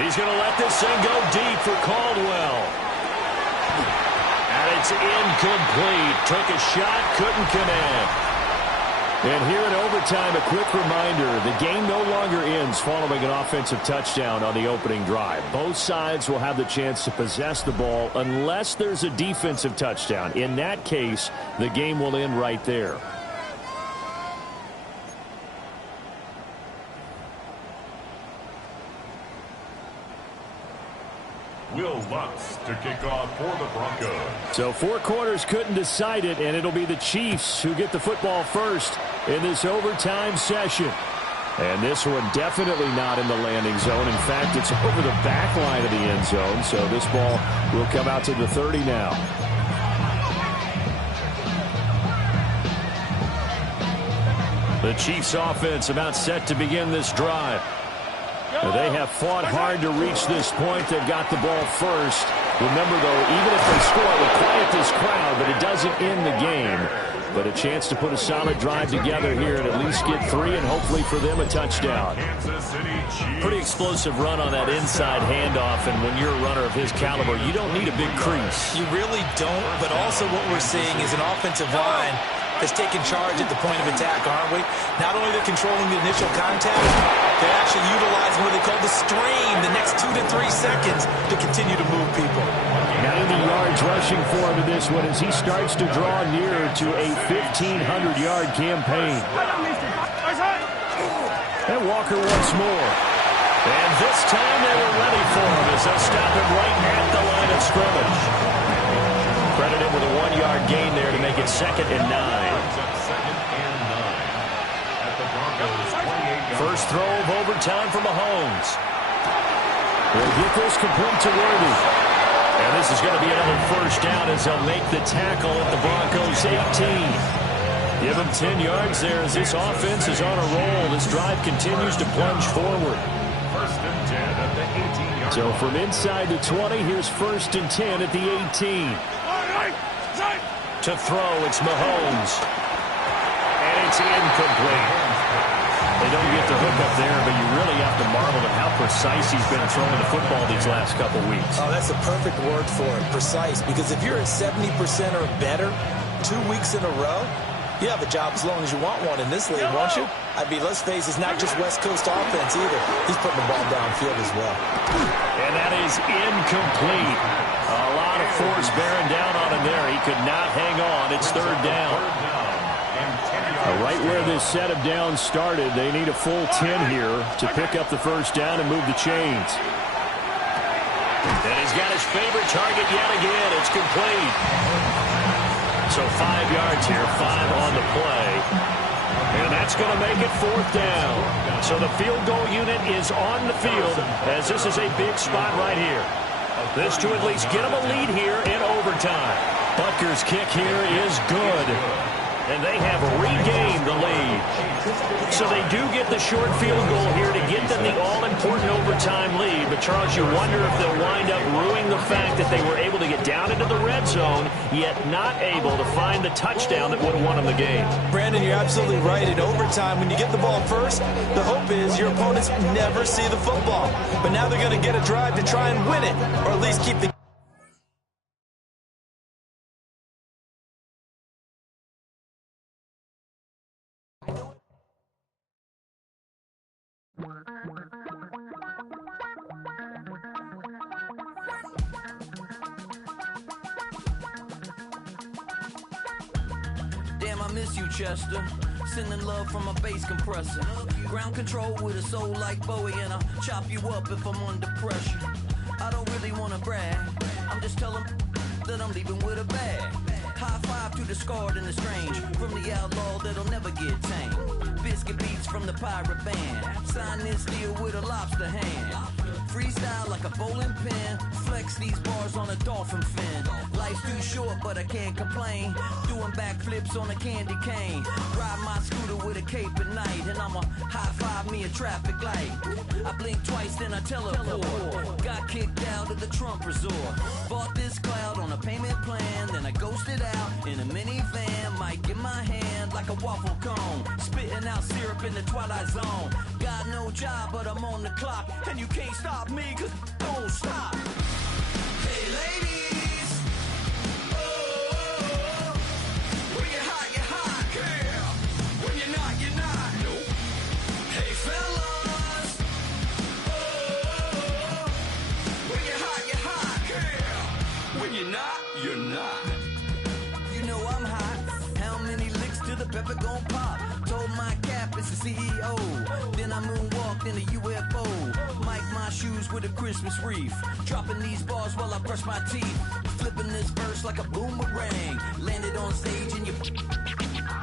He's going to let this thing go deep for Caldwell. And it's incomplete. Took a shot, couldn't connect. And here in overtime, a quick reminder, the game no longer ends following an offensive touchdown on the opening drive. Both sides will have the chance to possess the ball unless there's a defensive touchdown. In that case, the game will end right there. Will Lutz to kick off for the Broncos. So 4 quarters couldn't decide it, and it'll be the Chiefs who get the football first in this overtime session. And this one definitely not in the landing zone. In fact, it's over the back line of the end zone, so this ball will come out to the 30 now. The Chiefs offense about set to begin this drive. They have fought hard to reach this point. They've got the ball first. Remember, though, even if they score, it will quiet this crowd, but it doesn't end the game. But a chance to put a solid drive together here and at least get 3 and hopefully for them a touchdown. Pretty explosive run on that inside handoff, and when you're a runner of his caliber, you don't need a big crease. You really don't, but also what we're seeing is an offensive line that's taking charge at the point of attack, aren't we? Not only they're controlling the initial contact, they're actually utilizing what they call the stream, the next 2 to 3 seconds to continue to move people. 90 yards rushing for him in this one as he starts to draw nearer to a 1,500-yard campaign. And Walker once more. And this time they were ready for him as they'll stop him right at the line of scrimmage. Credit him with a 1-yard gain there to make it 2nd and 9. First throw of overtime for Mahomes. We'll get this complete to Worthy. And this is going to be another first down as they'll make the tackle at the Broncos 18. Give them 10 yards there as this offense is on a roll. This drive continues to plunge forward. First and 10 at the 18-yard So line. from inside the 20, here's first and 10 at the 18. To throw, it's Mahomes. And it's incomplete. They don't get the hook up there, but you really have to marvel at how precise he's been throwing the football these last couple weeks. Oh, that's the perfect word for it, precise. Because if you're at 70% or better 2 weeks in a row, you have a job as long as you want one in this league, won't you? I mean, let's face it, it's not just West Coast offense either. He's putting the ball downfield as well. And that is incomplete. A lot of force bearing down on him there. He could not hang on. It's third down. Right where this set of downs started, they need a full 10 here to pick up the first down and move the chains. And he's got his favorite target yet again. It's complete. So 5 yards here, 5 on the play. And that's going to make it fourth down. So the field goal unit is on the field as this is a big spot right here. This to at least get them a lead here in overtime. Butker's kick here is good. And they have regained the lead. So they do get the short field goal here to get them the all-important overtime lead. But, Charles, you wonder if they'll wind up ruining the fact that they were able to get down into the red zone, yet not able to find the touchdown that would have won them the game. Brandon, you're absolutely right. In overtime, when you get the ball first, the hope is your opponents never see the football. But now they're going to get a drive to try and win it, or at least keep the Damn, I miss you, Chester. Sending love from a bass compressor. Ground control with a soul like Bowie, and I'll chop you up if I'm under pressure. I don't really want to brag. I'm just telling that I'm leaving with a bag. High five to the scarred and the strange. From the outlaw that'll never get tamed. Biscuit beats from the pirate band. Sign this deal with a lobster hand. Freestyle like a bowling pin. Flex these bars on a dolphin fin. Life's too short, but I can't complain. Doing backflips on a candy cane. Ride my scooter with a cape at night. And I'ma high five me a traffic light. I blink twice, then I teleport. Got kicked out of the Trump resort. Bought this cloud on a payment plan. Then I ghosted out in a minivan. Mic in my hand like a waffle cone. Spitting out syrup in the twilight zone. Got no job, but I'm on the clock. And you can't stop me, cause don't stop. Hey ladies, oh, when you're hot, girl. When you're not, nope. Hey fellas, oh, when you're hot, girl. When you're not, you're not. You know I'm hot. How many licks till the pepper gon' pop? Told my cap it's the CEO. Then I moonwalked in a UFO. Mic my shoes with a Christmas wreath. Dropping these bars while I brush my teeth. Flipping this verse like a boomerang. Landed on stage in your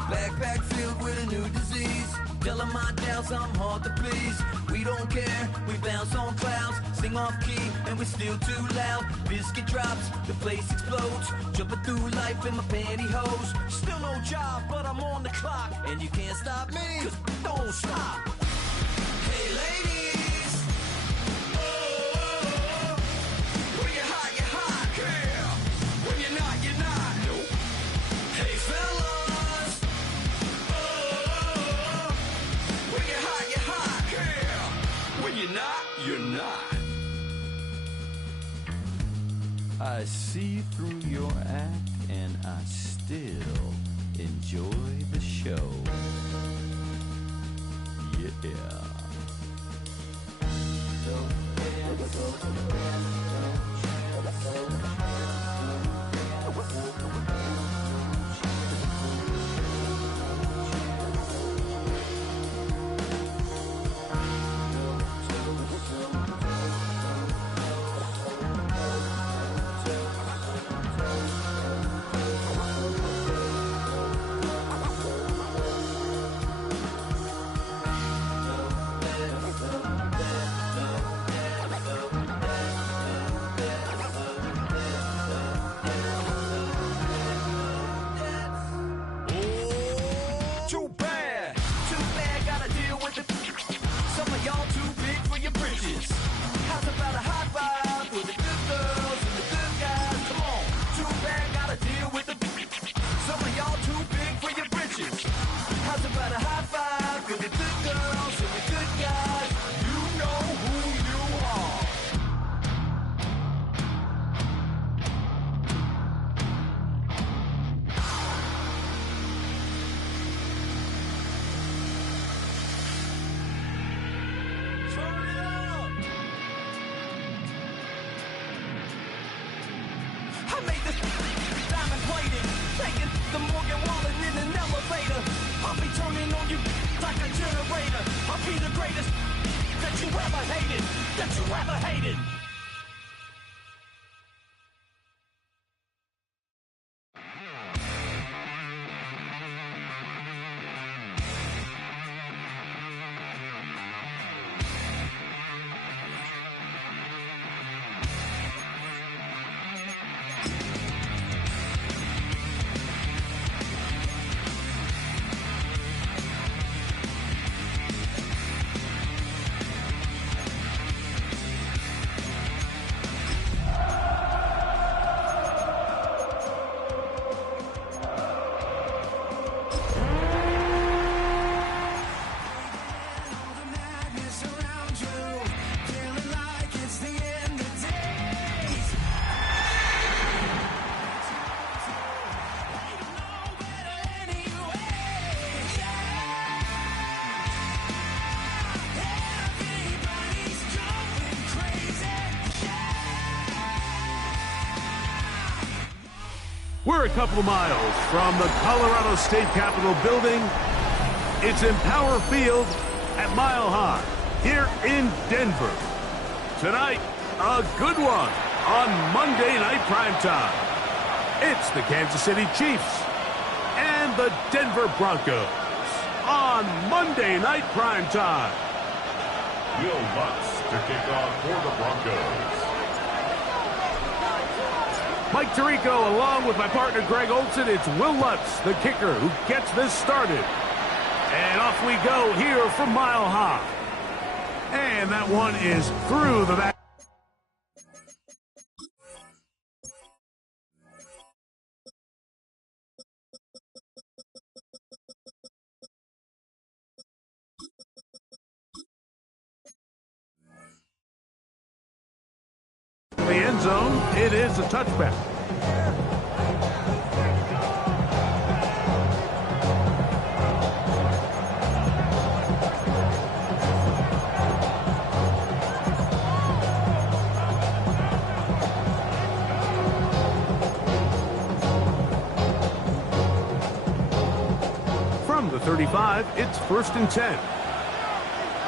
backpack filled with a new disease. Telling my doubts I'm hard to please. We don't care, we bounce on clouds. Sing off key and we're still too loud. Biscuit drops, the place explodes. Jumping through life in my pantyhose. Still no job, but I'm on the clock. And you can't stop me, cause don't stop. Hey ladies, oh, when you're hot, girl. When you're not, nope. Hey fellas, oh, when you're hot, girl. When you're not. I see through your act and I still enjoy the show. Yeah. taking the Morgan Wallen in an elevator. I'll be turning on you like a generator. I'll be the greatest that you ever hated, that you ever hated. We're a couple of miles from the Colorado State Capitol building. It's in Power Field at Mile High here in Denver. Tonight, a good one on Monday Night Primetime. It's the Kansas City Chiefs and the Denver Broncos on Monday Night Primetime. Will Lutz to kick off for the Broncos. Mike Tirico along with my partner Greg Olson. It's Will Lutz, the kicker, who gets this started. And off we go here from Mile High. And that one is through the back. The end zone, it is a touchback. From the 35, it's 1st and 10.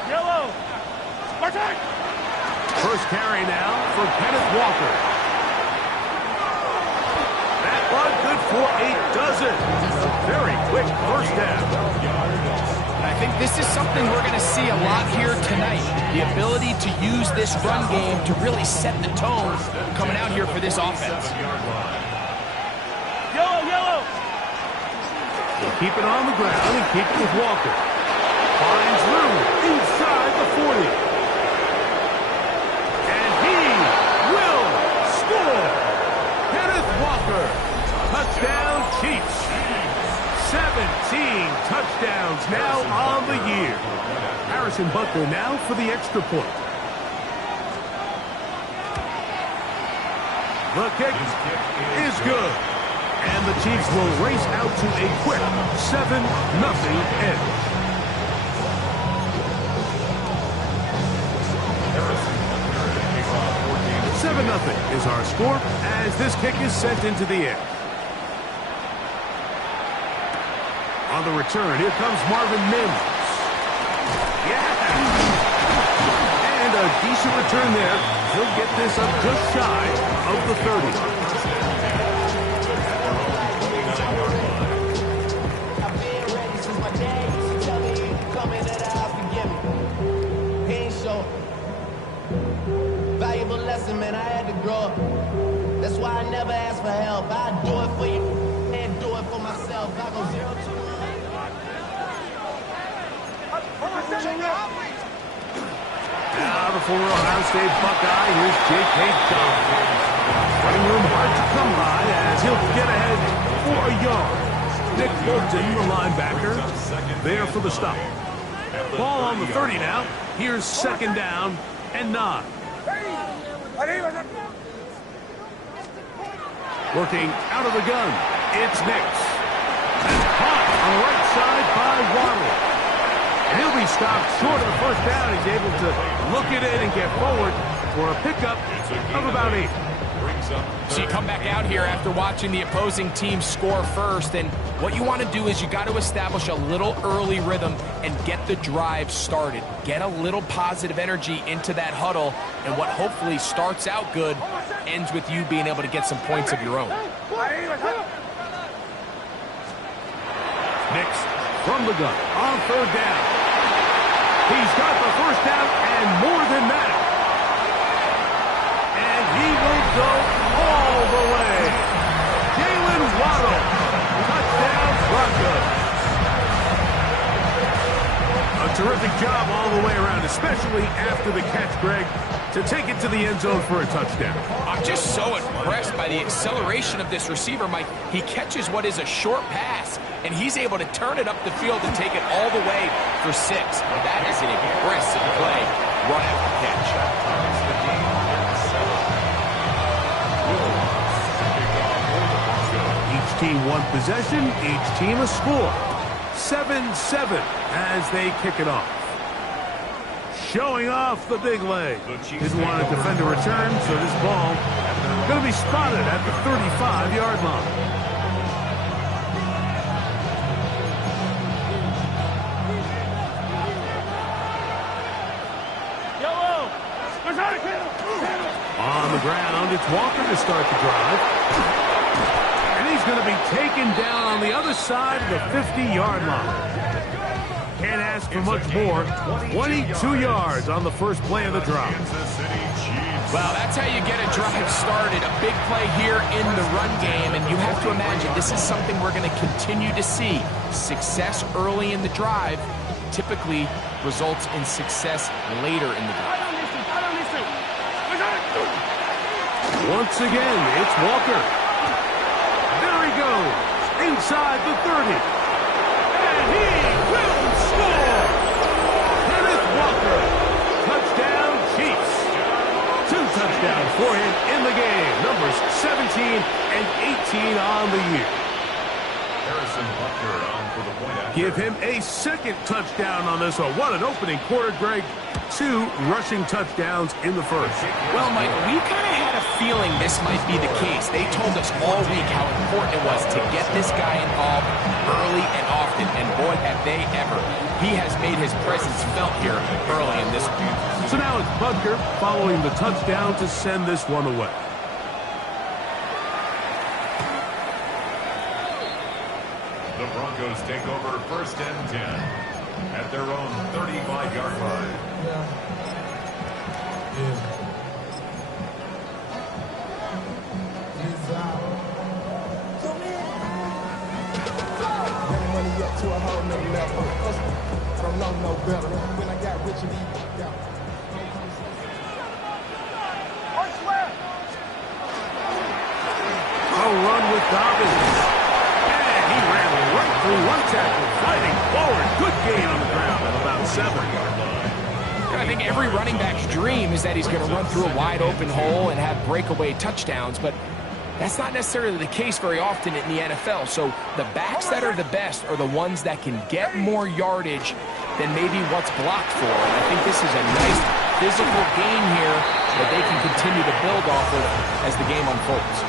Yellow. Martin. First carry now for Kenneth Walker. That one good for 8 dozen. A very quick first down. I think this is something we're going to see a lot here tonight. The ability to use this run game to really set the tone coming out here for this offense. Yellow, yellow. We'll keep it on the ground and keep it with Walker. Finds room inside the 40. Walker, touchdown Chiefs. 17 touchdowns now on the year. Harrison Butker now for the extra point. The kick is good. And the Chiefs will race out to a quick 7-0 edge. 7-0 is our score as this kick is sent into the air. On the return, here comes Marvin Mims. Yeah! And a decent return there. He'll get this up just shy of the 30. I've been ready since my dad used to tell me, you come into the house to get me. He ain't so valuable lesson, man, I had to grow up. That's why I never ask for help. I do it for you and do it for myself. I go 0 to 1. Now the former Ohio State Buckeye, here's J.K. Dobbins. Running room hard to come by as he'll get ahead for a yard. Nick Bolton, the linebacker, there for the stop. Ball on the 30 now. Here's 2nd down and 9. Working out of the gun, it's Nix. And caught on the right side by Waddle. And he'll be stopped short of the 1st down. He's able to look it in and get forward. for a pickup of about 8. So you come back out here after watching the opposing team score first, and what you want to do is you got to establish a little early rhythm and get the drive started. Get a little positive energy into that huddle, and what hopefully starts out good ends with you being able to get some points of your own. Next, from the gun, on 3rd down. He's got the first down and more than that. And he will go all the way. Jalen Waddle, touchdown Broncos. A terrific job all the way around, especially after the catch, Greg, to take it to the end zone for a touchdown. I'm just so impressed by the acceleration of this receiver, Mike. He catches what is a short pass, and he's able to turn it up the field and take it all the way for 6. That is an impressive play, run after catch. Each team one possession, each team a score. 7-7 as they kick it off. Showing off the big leg. Didn't want to defend a return, so this ball going to be spotted at the 35-yard line. On the ground, it's Walker to start the drive. And he's going to be taken down on the other side of the 50-yard line. Can't ask for much more. 22 yards on the first play of the drive. Well, that's how you get a drive started. A big play here in the run game, and you have to imagine this is something we're going to continue to see. Success early in the drive typically results in success later in the drive. Once again, it's Walker. There he goes, inside the 30. And he will score! Kenneth Walker, touchdown Chiefs. 2 touchdowns for him in the game. Numbers 17 and 18 on the year. Give him a second touchdown on this one. What an opening quarter, Greg. 2 rushing touchdowns in the first. Well, Mike, we kind of had a feeling this might be the case. They told us all week how important it was to get this guy involved early and often, and boy, have they ever. He has made his presence felt here early in this one. So now it's Butker following the touchdown to send this one away. The Broncos take over 1st and 10 at their own 35-yard line. A run with Dobbins. And he ran right through one tackle, fighting forward. Good gain on the ground at about 7-yard line. I think every running back's dream is that he's going to run through a wide open hole and have breakaway touchdowns, but that's not necessarily the case very often in the NFL. So the backs that are the best are the ones that can get more yardage than maybe what's blocked for. And I think this is a nice physical gain here that they can continue to build off of as the game unfolds.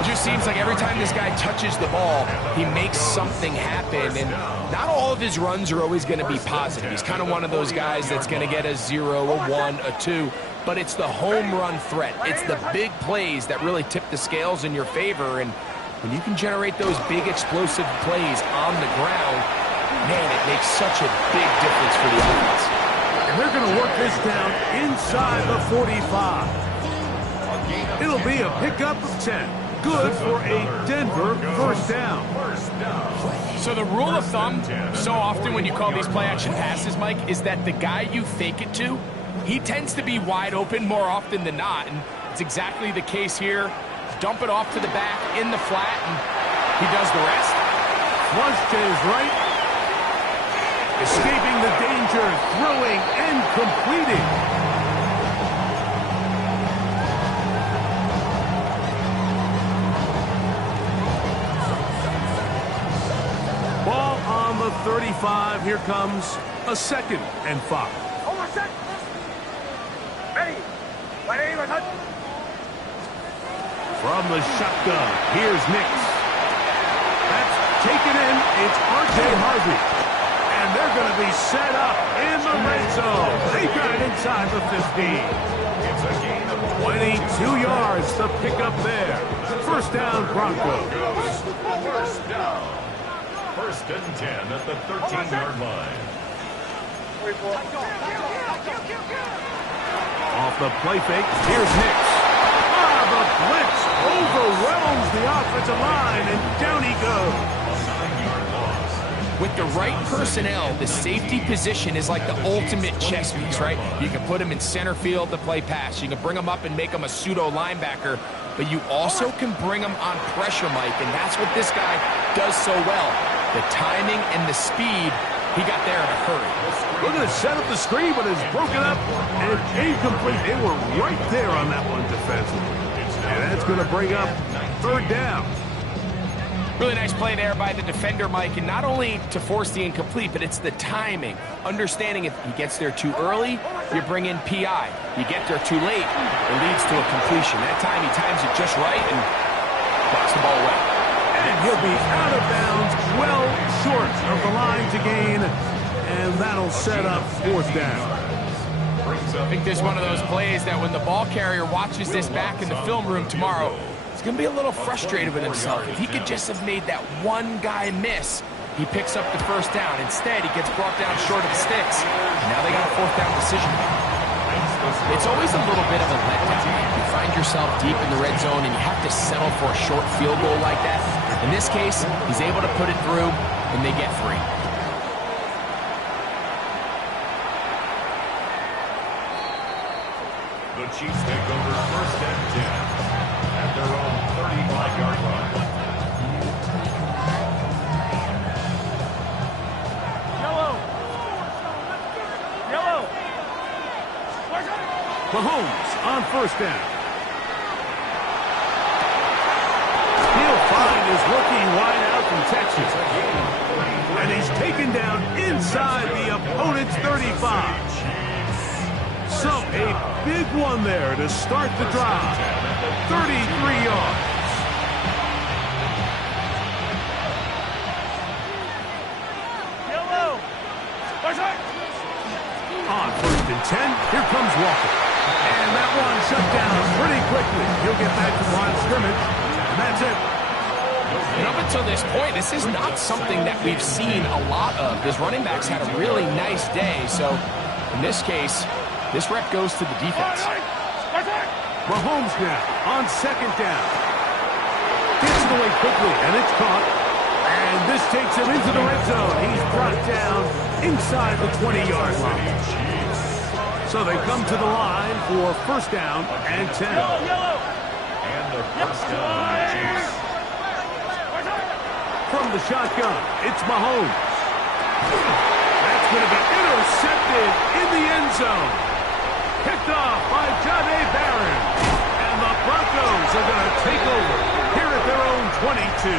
It just seems like every time this guy touches the ball, he makes something happen, and not all of his runs are always going to be positive. He's kind of one of those guys that's going to get a 0, a 1, a 2, but it's the home run threat. It's the big plays that really tip the scales in your favor, and when you can generate those big explosive plays on the ground, man, it makes such a big difference for the offense. And they're going to work this down inside the 45. It'll be a pickup of 10. Good for a Denver first down. So the rule of thumb, so often when you call these play-action passes, Mike, is that the guy you fake it to, he tends to be wide open more often than not, and it's exactly the case here. Dump it off to the back in the flat, and he does the rest. Flush to his right. Escaping the danger, throwing and completing. Ball on the 35. Here comes a 2nd and 5. Hold on, set. Ready. From the shotgun, here's Nix. That's taken in. It's R.J. Harvey. And they're going to be set up in the red zone. They got it inside the 15. It's a gain of 22 yards to pick up there. First down, Broncos. First down. First and 10 at the 13-yard line. Off the play fake, here's Nix. The blitz overwhelms the offensive line, and down he goes. A 9-yard loss. With the right personnel, the safety position is like the ultimate chess piece, right? You can put him in center field to play pass. You can bring him up and make him a pseudo linebacker, but you also can bring him on pressure, Mike, and that's what this guy does so well. The timing and the speed, he got there in a hurry. Looking to set up the screen, but it's broken up and incomplete. They were right there on that one defensively. And that's going to bring up third down. Really nice play there by the defender, Mike, and not only to force the incomplete, but it's the timing. Understanding if he gets there too early, you bring in PI. You get there too late, it leads to a completion. That time he times it just right and knocks the ball away. And he'll be out of bounds, well short of the line to gain, and that'll set up fourth down. I think this is one of those plays that when the ball carrier watches this back in the film room tomorrow, he's going to be a little frustrated with himself. If he could just have made that one guy miss, he picks up the first down. Instead, he gets brought down short of the sticks. And now they got a fourth down decision. It's always a little bit of a letdown. You find yourself deep in the red zone and you have to settle for a short field goal like that. In this case, he's able to put it through and they get three. The Chiefs take over first and 10 at their own 35-yard line. Yellow. Mahomes on first down. He'll find his rookie wide out from Texas. And he's taken down inside the opponent's 35. So a big one there to start the drive. 33 yards. Yellow. On first and 10, here comes Walker. And that one shut down pretty quickly. He'll get back to the line of scrimmage, and that's it. And up until this point, this is not something that we've seen a lot of. His running backs had a really nice day, so in this case, this rep goes to the defense. Mahomes now on second down. Gets it away quickly, and it's caught. And this takes him into the red zone. He's brought down inside the 20-yard line. So they come to the line for first down and 10. And the first down on the Chiefs. From the shotgun, it's Mahomes. That's going to be intercepted in the end zone. Picked off by Jahdae Barron. And the Broncos are going to take over here at their own 22.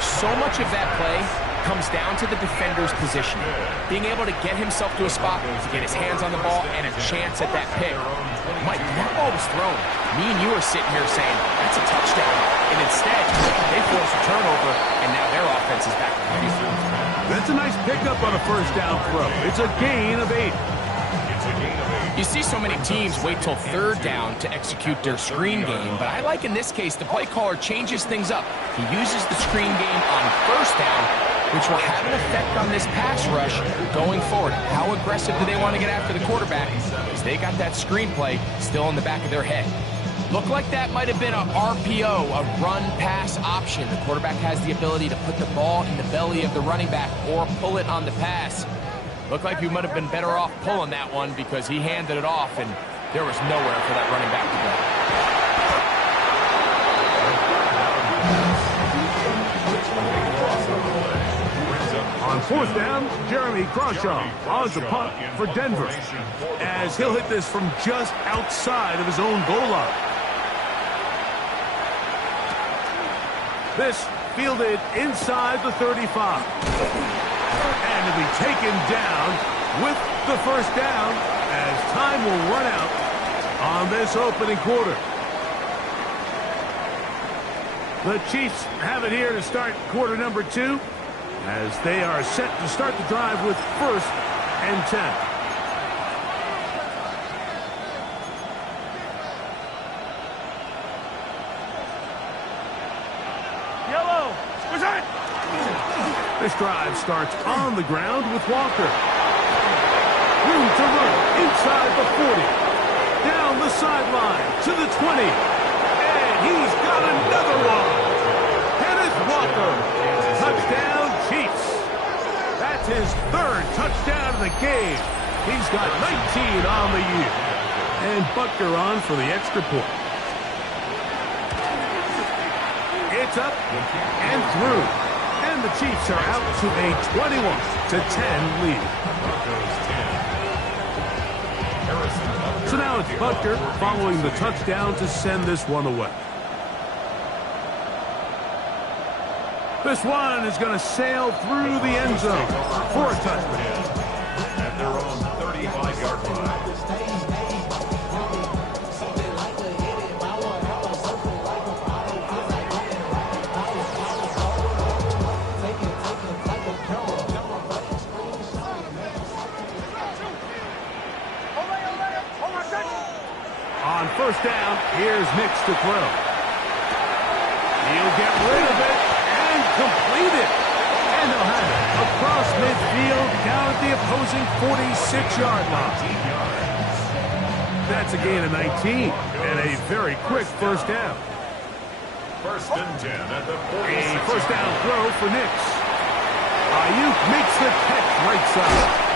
So much of that play comes down to the defender's positioning. Being able to get himself to a spot to get his hands on the ball and a chance at that pick. Mike, that ball was thrown. Me and you are sitting here saying, that's a touchdown. And instead, they force a turnover, and now their offense is back to the field. That's a nice pickup on a first down throw. It's a gain of 8. You see so many teams wait till third down to execute their screen game, but I like in this case the play caller changes things up. He uses the screen game on first down, which will have an effect on this pass rush going forward. How aggressive do they want to get after the quarterback? Because they got that screen play still in the back of their head. Looked like that might have been a RPO, a run-pass option. The quarterback has the ability to put the ball in the belly of the running back or pull it on the pass. Looked like you might have been better off pulling that one because he handed it off and there was nowhere for that running back to go. On fourth down, Jeremy Crawshaw on the punt for Denver as he'll hit this from just outside of his own goal line. This fielded inside the 35. And to be taken down with the first down as time will run out on this opening quarter. The Chiefs have it here to start quarter number 2 as they are set to start the drive with 1st and 10. Yellow. What's that? This drive starts on the ground with Walker. Room to run inside the 40. Down the sideline to the 20. And he's got another one. Kenneth Walker. Touchdown, Chiefs. That's his 3rd touchdown of the game. He's got 19 on the year. And Butker on for the extra point. It's up and through. And the Chiefs are out to a 21-10 lead. So now it's Butker following the touchdown to send this one away. This one is going to sail through the end zone for a touchdown. At their own 35-yard line. On 1st down, here's Nix to throw. He'll get rid of it and complete it. And they'll have it across midfield down at the opposing 46-yard line. That's a gain of 19 and a very quick 1st down. 1st and 10 at the 46. A 1st down throw for Nix. Ayuk makes the catch right side.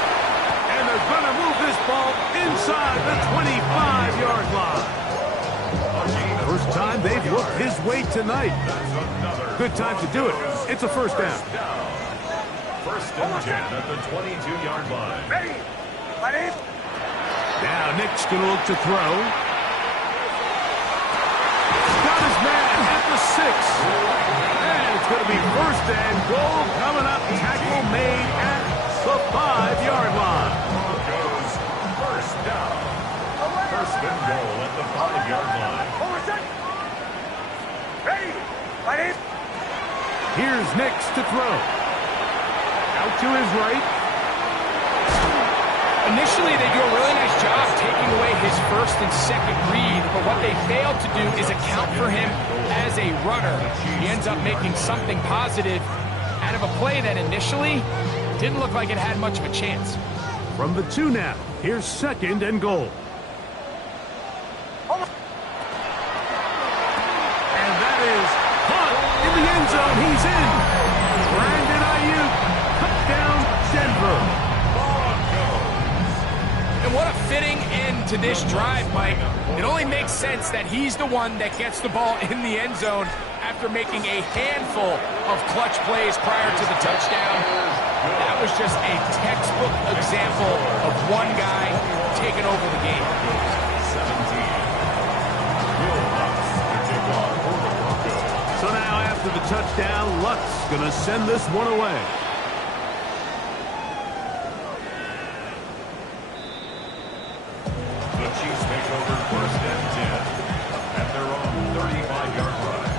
And they're going to move this ball inside the 25-yard line. First time they've looked his way tonight. Good time to do it. It's a 1st down. 1st and 10 at the 22-yard line. Ready. Ready. Now Nick's going to look to throw. Got his man at the 6. And it's going to be 1st and goal coming up. Tackle made at the 5-yard line. Goes 1st down. 1st and goal at the 5-yard line. Ready. Ready. Here's Nix to throw. Out to his right. Initially, they do a really nice job taking away his 1st and 2nd read, but what they failed to do is account for him as a runner. He ends up making something positive out of a play that initially didn't look like it had much of a chance. From the 2 now, here's 2nd and goal. And that is Hunt in the end zone. He's in. Brandon Ayuk, touchdown, Denver. And what a fitting end to this drive, Mike. It only makes sense that he's the one that gets the ball in the end zone after making a handful of clutch plays prior to the touchdown. That was just a textbook example of one guy taking over the game. So now after the touchdown, Luck's going to send this one away. The Chiefs take over 1st and 10 at their own 35-yard line.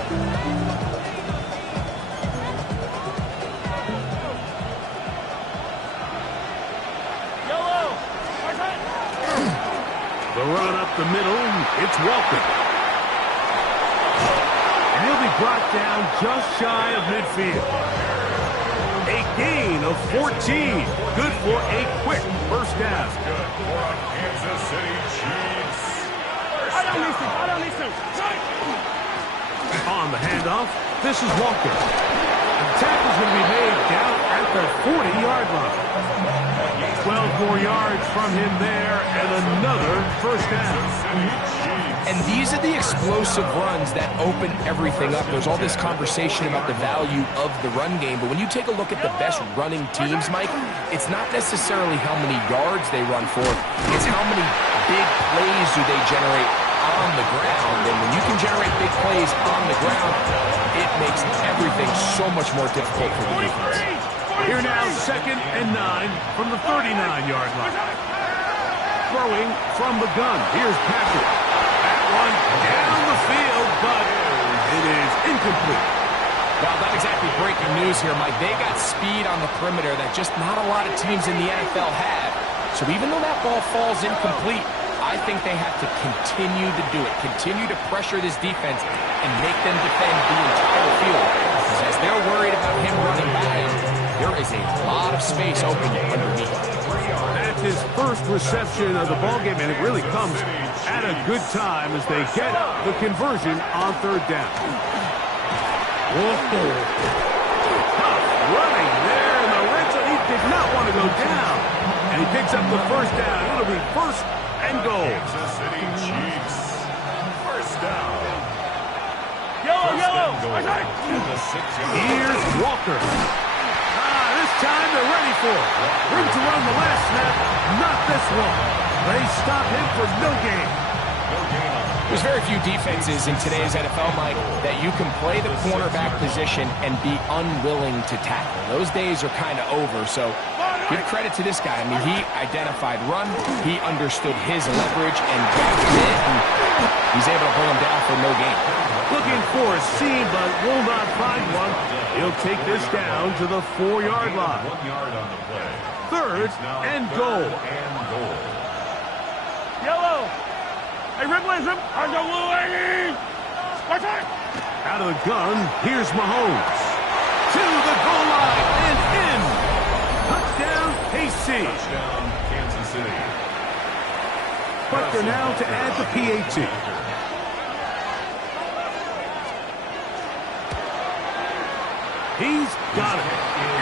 Yellow. The run up the middle, it's Walker. And he'll be brought down just shy of midfield. A gain of 14. Good for a quick 1st down. Good for a Kansas City Chiefs. I don't listen. On the handoff, this is Walker. The tackle's going to be made down at the 40-yard line. 12 more yards from him there, and another 1st down. And these are the explosive runs that open everything up. There's all this conversation about the value of the run game, but when you take a look at the best running teams, Mike, it's not necessarily how many yards they run for, it's how many big plays do they generate on the ground. And when you can generate big plays on the ground, it makes everything so much more difficult for the defense. Here now, 2nd and 9 from the 39-yard line. Throwing from the gun. Here's Patrick. That one down the field, but it is incomplete. breaking news here, Mike. They got speed on the perimeter that just not a lot of teams in the NFL have. So even though that ball falls incomplete, I think they have to continue to do it, continue to pressure this defense and make them defend the entire field. Because as they're worried about him running by him, there is a lot of space open underneath. That's his first reception of the ballgame, and it really comes at a good time as they get the conversion on third down. Whoa. Tough running there in the red zone. He did not want to go down. And he picks up the first down. It'll be first and goal. Kansas City Chiefs. First down. Yellow. Here's Walker. This time they're ready for it. Room to run the last snap. Not this one. They stop him for no gain. There's very few defenses in today's NFL, Mike, that you can play the cornerback position and be unwilling to tackle. Those days are kind of over, so give credit to this guy. I mean, he identified run, he understood his leverage and grabbed it, and he's able to bring him down for no gain. Looking for a seam, but will not find one. He'll take this down to the 4-yard line. 1 yard on the play. Third and goal. Yellow. Hey, Ripley. Out of the gun, here's Mahomes. To the goal line and in. Touchdown, KC. Touchdown, Kansas City. Butker now to add the PAT. He's got it.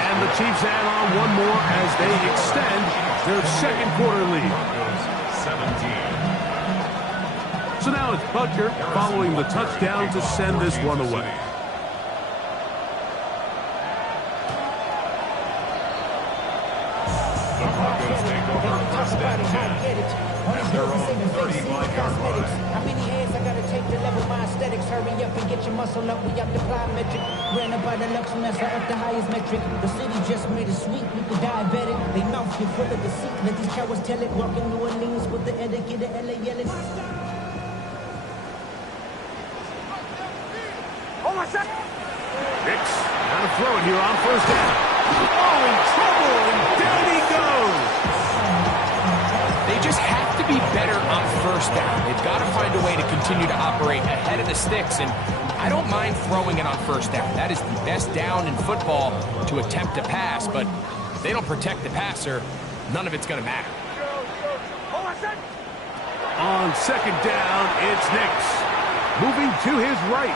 And the Chiefs add on one more as they extend their second quarter lead. 17. So now it's Butker following the touchdown to send this one away. The Broncos take over first and 10. At their own 35-yard line. How many hands I gotta take to level my aesthetics? Hurry up and get your muscle up. We up the plyometric. Ran up by the Lux Master up the highest metric. The city just made it sweet. You could diabetic. They mouth get full of deceit. Let these cowards tell it. Walking New Orleans with the etiquette of LA yelling. Hicks, gotta throw it here on first down. Oh, in trouble, and down he goes. They just have to be better on first down. They've got to find a way to continue to operate ahead of the sticks, and I don't mind throwing it on first down. That is the best down in football to attempt a pass, but if they don't protect the passer, none of it's going to matter. On second down, it's Nicks. Moving to his right.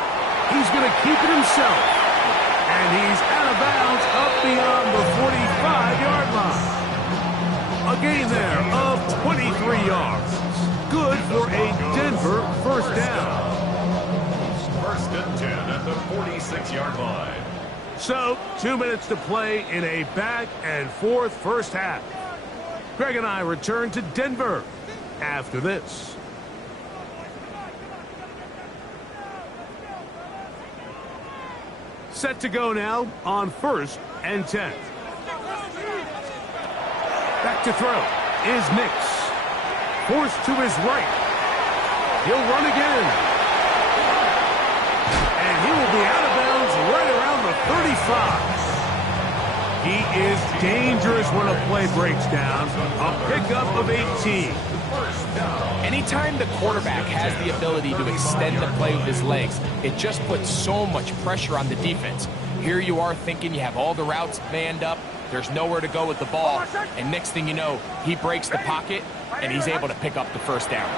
He's going to keep it himself. And he's out of bounds up beyond the 45-yard line. A gain there of 23 yards. Good for a Denver first down. First and 10 at the 46-yard line. So, 2 minutes to play in a back-and-forth first half. Greg and I return to Denver after this. Set to go now on first and 10. Back to throw is Nicks. Forced to his right. He'll run again. And he will be out of bounds right around the 35. He is dangerous when a play breaks down. A pickup of 18. Anytime the quarterback has the ability to extend the play with his legs, it just puts so much pressure on the defense. Here you are thinking you have all the routes manned up, there's nowhere to go with the ball, and next thing you know, he breaks the pocket, and he's able to pick up the first down.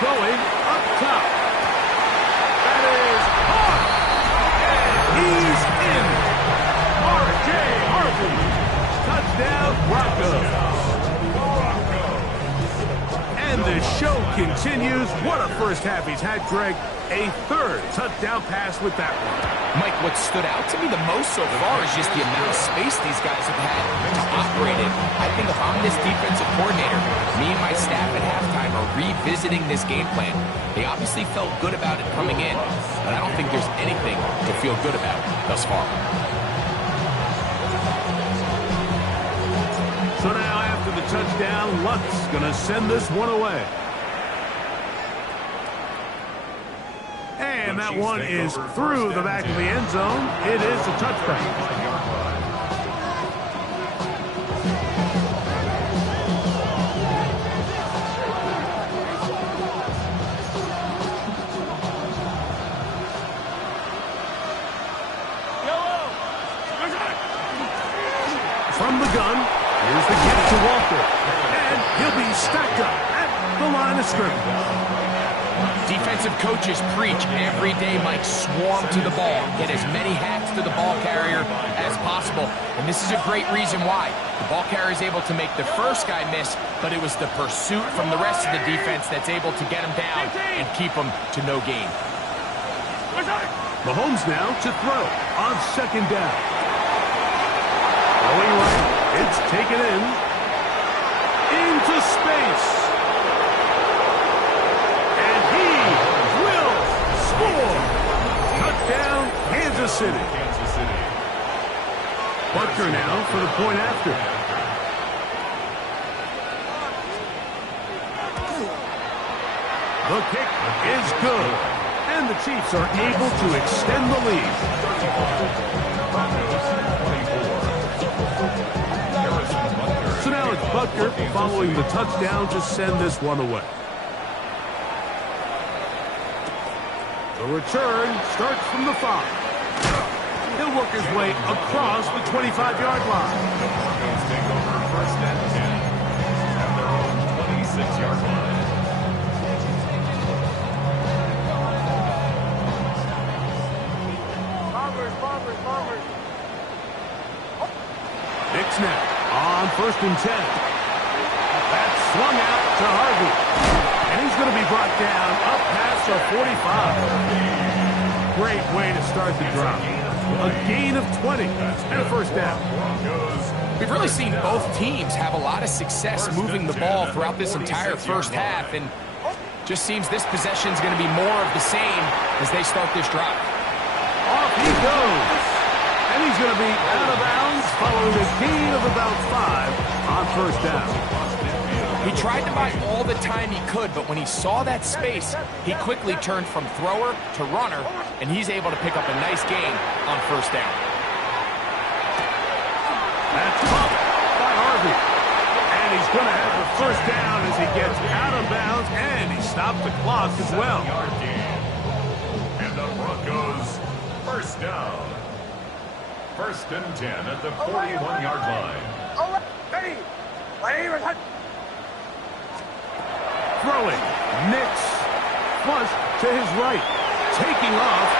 Going up top. That is hard. He's in. R.J. Harvey. Touchdown, Broncos. And the show continues. What a first half he's had, Greg. A third touchdown pass with that one. Mike, what stood out to me the most so far is just the amount of space these guys have had to operate in. I think if I'm this defensive coordinator, me and my staff at halftime are revisiting this game plan. They obviously felt good about it coming in, but I don't think there's anything to feel good about thus far. So now after the touchdown, Luck's going to send this one away. And that one is through the back of the end zone. It is a touchback. From the gun, here's the kick to Walker. And he'll be stacked up at the line of scrimmage. Defensive coaches preach every day, Mike, swarm to the ball. Get as many hats to the ball carrier as possible. And this is a great reason why. The ball carrier is able to make the first guy miss, but it was the pursuit from the rest of the defense that's able to get him down and keep him to no gain. Mahomes now to throw on second down. Going right, it's taken into space. And he will score. Touchdown, Kansas City. Butker now for the point after. The kick is good. And the Chiefs are able to extend the lead. So now it's Butker following the touchdown to send this one away. The return starts from the 5. He'll work his way across the 25-yard line. The Broncos take over first and 10 at their own 26-yard line. Nick snap on first and 10. That's swung out to Harvey. And he's going to be brought down up past the 45. Great way to start the drive. A gain of 20 and a first down. We've really seen both teams have a lot of success moving the ball throughout this entire first half, and just seems this possession is going to be more of the same as they start this drive. Off he goes. And he's going to be out of bounds following a gain of about 5 on first down. He tried to buy all the time he could, but when he saw that space, he quickly turned from thrower to runner, and he's able to pick up a nice gain on first down. That's popped by Harvey. And he's going to have the first down as he gets out of bounds, and he stopped the clock as well. And the Broncos first down. First and 10 at the 41-yard line. Throwing. Nix. Flush to his right. Taking off.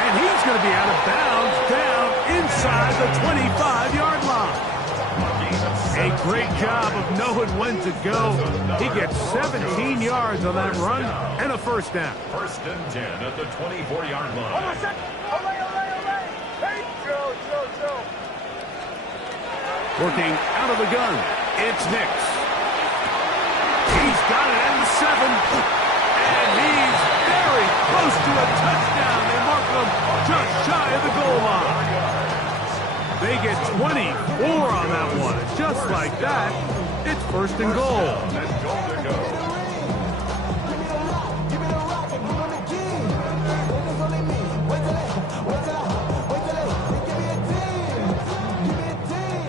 And he's going to be out of bounds down inside the 25-yard line. A great job of knowing when to go. He gets 17 yards on that run and a first down. First and 10 at the 24-yard line. Working out of the gun, it's Nix. He's got it at the 7. And he's very close to a touchdown. They mark him just shy of the goal line. They get 24 on that one. Just like that, it's first and goal.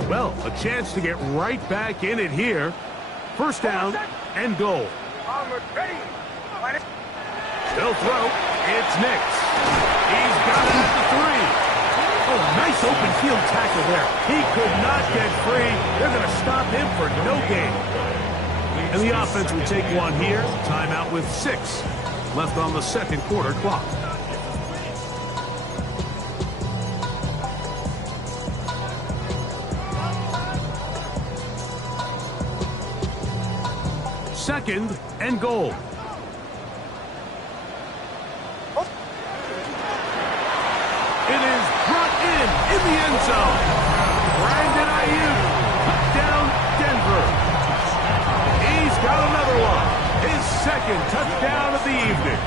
Well, a chance to get right back in it here. First down and goal. They'll throw. It's Nix. He's got it at the 3. Oh, nice open field tackle there. He could not get free. They're going to stop him for no gain. And the offense will take one here. Timeout with 6 left on the second quarter clock. Second and goal. It is brought in the end zone. Brandon Ayuk, touchdown Denver. He's got another one. His second touchdown of the evening.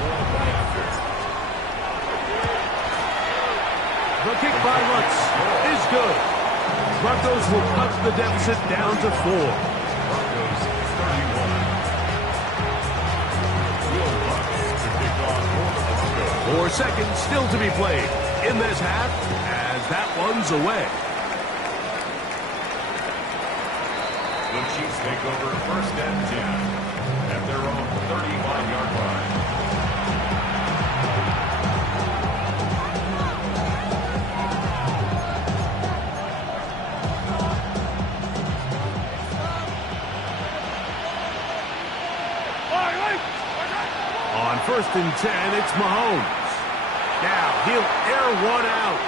The kick by Lutz is good. Broncos will cut the deficit down to 4. 4 seconds still to be played in this half as that one's away. The Chiefs take over 1st and 10 at their own 35-yard line. On 1st and 10, it's Mahomes. Now he'll air one out.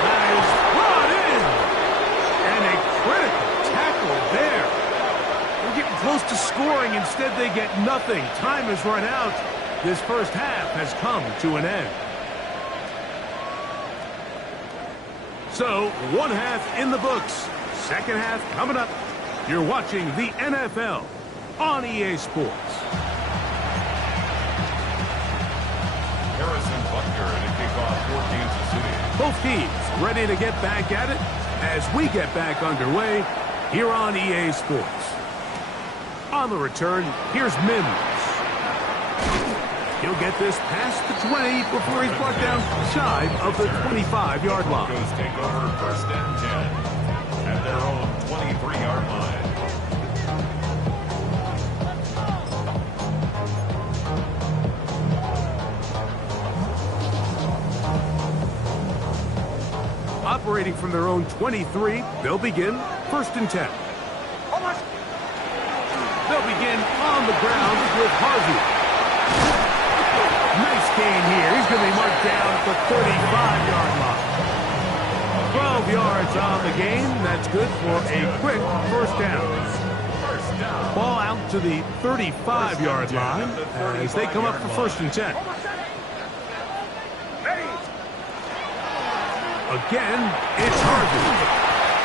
That is brought in. And a critical tackle there. They're getting close to scoring. Instead, they get nothing. Time has run out. This first half has come to an end. So, one half in the books. Second half coming up. You're watching the NFL on EA Sports. Harrison Butker to kick off for Kansas City. Both teams ready to get back at it as we get back underway here on EA Sports. On the return, here's Mims. He'll get this past the 20 before he's brought down shy of the 25-yard line. Broncos take over 1st and 10 at their own 23-yard line. Operating from their own 23, they'll begin 1st and 10. They'll begin on the ground with Harvey. Nice gain here. He's going to be marked down at the 35-yard line. 12 yards on the gain. That's good for a quick first down. Ball out to the 35-yard line as they come up for 1st and 10. Again, it's Harvey.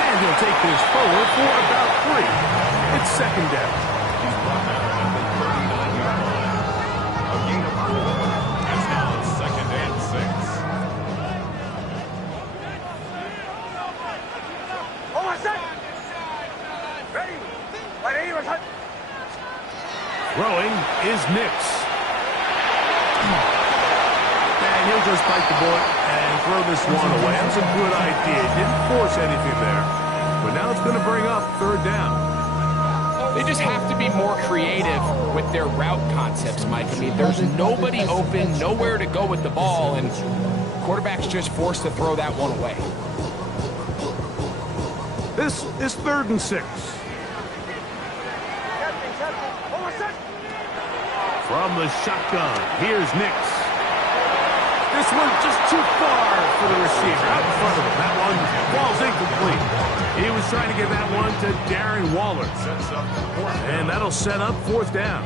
And he'll take this forward for about 3. It's 2nd down. He's brought down at the 39-yard line. A gain of 4. It's now 2nd and 6. Throwing is Nix. And he'll just bite the bullet and throw this one away. That's a good idea. Didn't force anything there. But now it's going to bring up 3rd down. They just have to be more creative with their route concepts, Mike. I mean, there's nobody open, nowhere to go with the ball, and quarterback's just forced to throw that one away. This is 3rd and 6. From the shotgun, here's Nix. This one's just too far for the receiver. Out in front of him. That one falls incomplete. He was trying to get that one to Darren Waller. And that'll set up 4th down.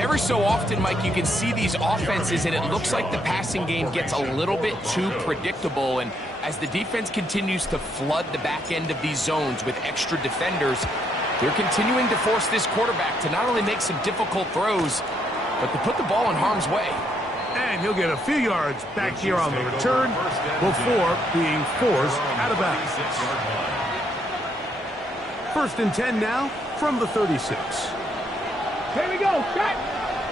Every so often, Mike, you can see these offenses, and it looks like the passing game gets a little bit too predictable. And as the defense continues to flood the back end of these zones with extra defenders, they're continuing to force this quarterback to not only make some difficult throws, but to put the ball in harm's way. And he'll get a few yards back here on the return before being forced out of bounds. 1st and 10 now from the 36. Here we go, shot.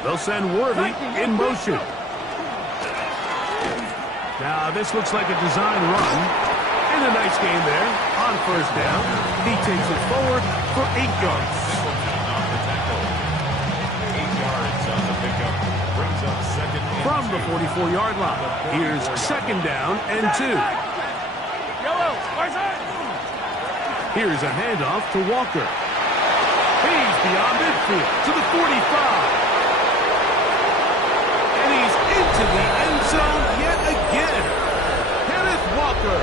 They'll send Worthy in motion. Now this looks like a design run. And a nice gain there on 1st down. He takes it forward for 8 yards. 8 yards on the pickup. Brings up 2nd and 2. From the 44-yard line, here's 2nd down and 2. Here's a handoff to Walker. He's beyond midfield to the 45. And he's into the end zone yet again. Kenneth Walker.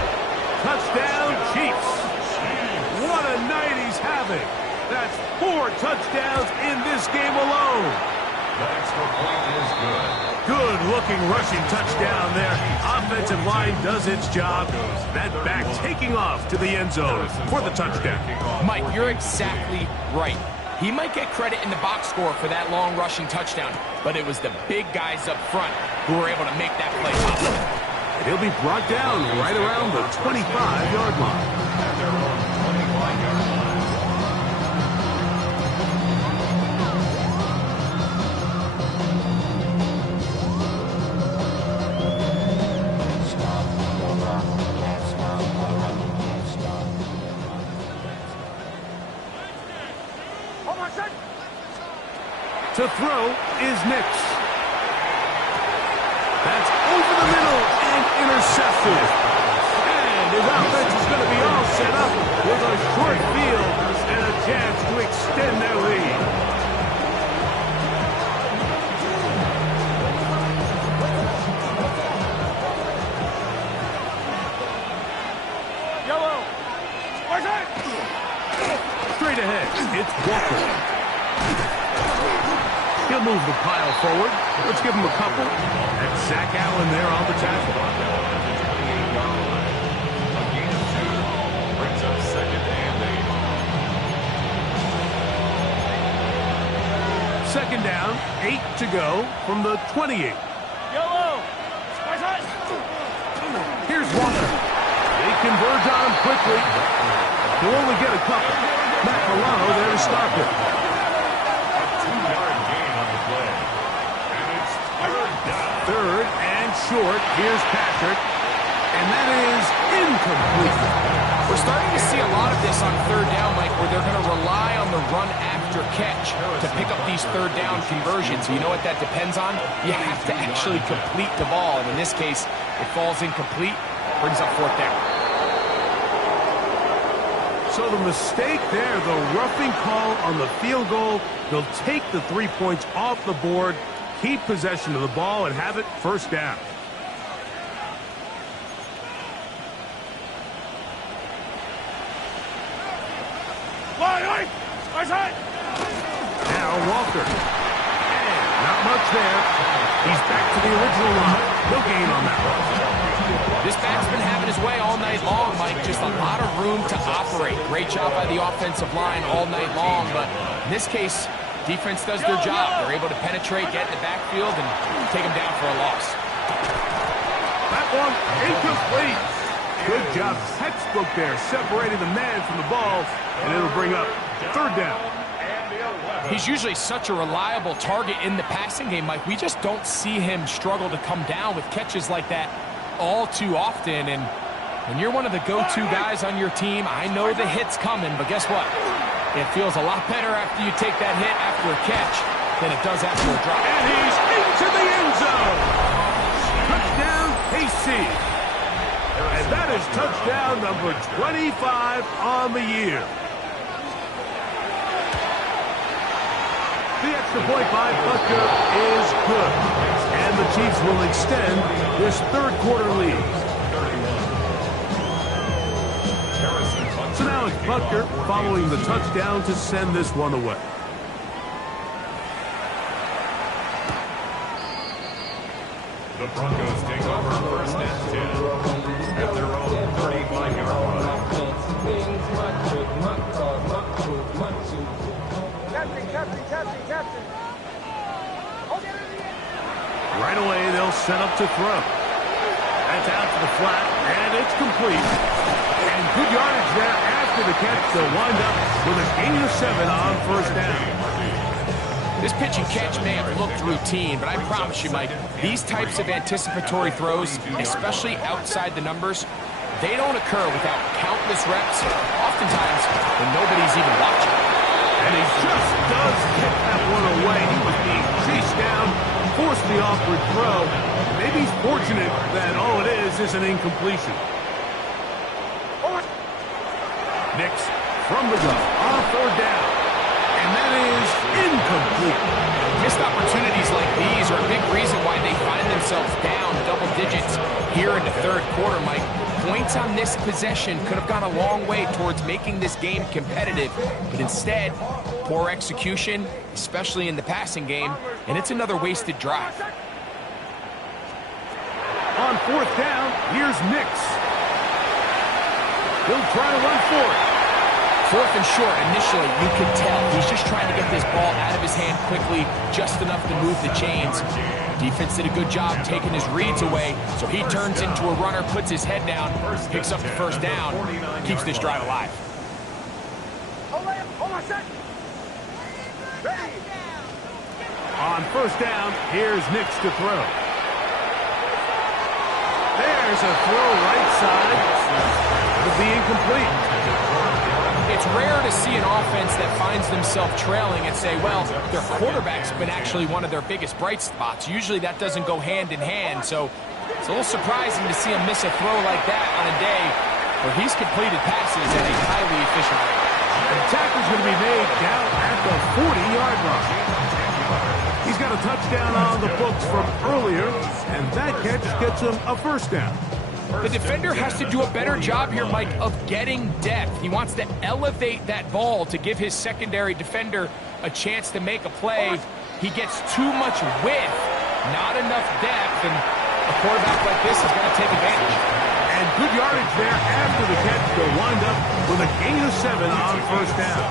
Touchdown, Chiefs. What a night he's having. That's 4 touchdowns in this game alone. The extra point is good. Good-looking rushing touchdown there. Offensive line does its job. That back taking off to the end zone for the touchdown. Mike, you're exactly right. He might get credit in the box score for that long rushing touchdown, but it was the big guys up front who were able to make that play possible. And he'll be brought down right around the 25-yard line. At their own 25-yard line. To throw is Nix. That's over the middle and intercepted. And his offense is going to be all set up with a short field and a chance to extend their lead. Straight ahead, it's Walker. He'll move the pile forward. Let's give him a couple. And Zach Allen there on the tackle. A gain of 2 brings up 2nd and 8. Second down, 8 to go from the 28. Here's Walker. They converge on him quickly. He'll only get a couple. Matt Milano there to stop it. A 2-yard gain on the play. And it's 3rd down. 3rd and short. Here's Patrick. And that is incomplete. We're starting to see a lot of this on 3rd down, Mike, where they're going to rely on the run after catch to pick up these 3rd down conversions. You know what that depends on? You have to actually complete the ball. And in this case, it falls incomplete, brings up 4th down. So the mistake there, the roughing call on the field goal, they'll take the 3 points off the board, keep possession of the ball, and have it 1st down. Now Walker. And not much there. He's back to the original line. No gain on that one. This back's been having his way all night long, Mike. Just a lot of room to operate. Great job by the offensive line all night long, but in this case, defense does their job. They're able to penetrate, get in the backfield, and take them down for a loss. That one incomplete. Good job. Textbook there, separating the man from the ball, and it'll bring up 3rd down. He's usually such a reliable target in the passing game, Mike. We just don't see him struggle to come down with catches like that all too often. And when you're one of the go-to guys on your team, I know the hit's coming, but guess what? It feels a lot better after you take that hit after a catch than it does after a drop. And he's into the end zone. Touchdown, KC. And that is touchdown number 25 on the year. The extra point by Butker is good. And the Chiefs will extend this 3rd quarter lead. So now it's Butker following the touchdown to send this one away. The Broncos take over 1st and 10 at their own 35-yard line. Right away, they'll set up to throw. That's out to the flat, and it's complete. And good yardage there after the catch. They'll wind up with a gain of 7 on 1st down. This pitch and catch may have looked routine, but I promise you, Mike, these types of anticipatory throws, especially outside the numbers, they don't occur without countless reps, oftentimes when nobody's even watching. And he just does kick that one away. He was being chased down, forced the awkward throw. Maybe he's fortunate that all it is an incompletion. Nix from the gun on 3rd down. And that is incomplete. Missed opportunities like these are a big reason why they find themselves down double digits here in the 3rd quarter, Mike. Points on this possession could have gone a long way towards making this game competitive, but instead, poor execution, especially in the passing game, and it's another wasted drive. On 4th down, here's Nix. He'll try to run for it. 4th and short, initially, you can tell he's just trying to get this ball out of his hand quickly, just enough to move the chains. Defense did a good job taking his reads away, so he turns into a runner, puts his head down, picks up the 1st down, keeps this drive alive. On 1st down, here's Nix to throw. There's a throw right side. It'll be incomplete. It's rare to see an offense that finds themselves trailing and say, well, their quarterback's been actually one of their biggest bright spots. Usually that doesn't go hand in hand, so it's a little surprising to see him miss a throw like that on a day where he's completed passes at a highly efficient rate. And the tackle's going to be made down at the 40-yard line. He's got a touchdown on the books from earlier, and that catch gets him a first down. The defender has to do a better job here, Mike, of getting depth. He wants to elevate that ball to give his secondary defender a chance to make a play. He gets too much width, not enough depth, and a quarterback like this is going to take advantage. And good yardage there after the catch to wind up with a gain of 7 on first down.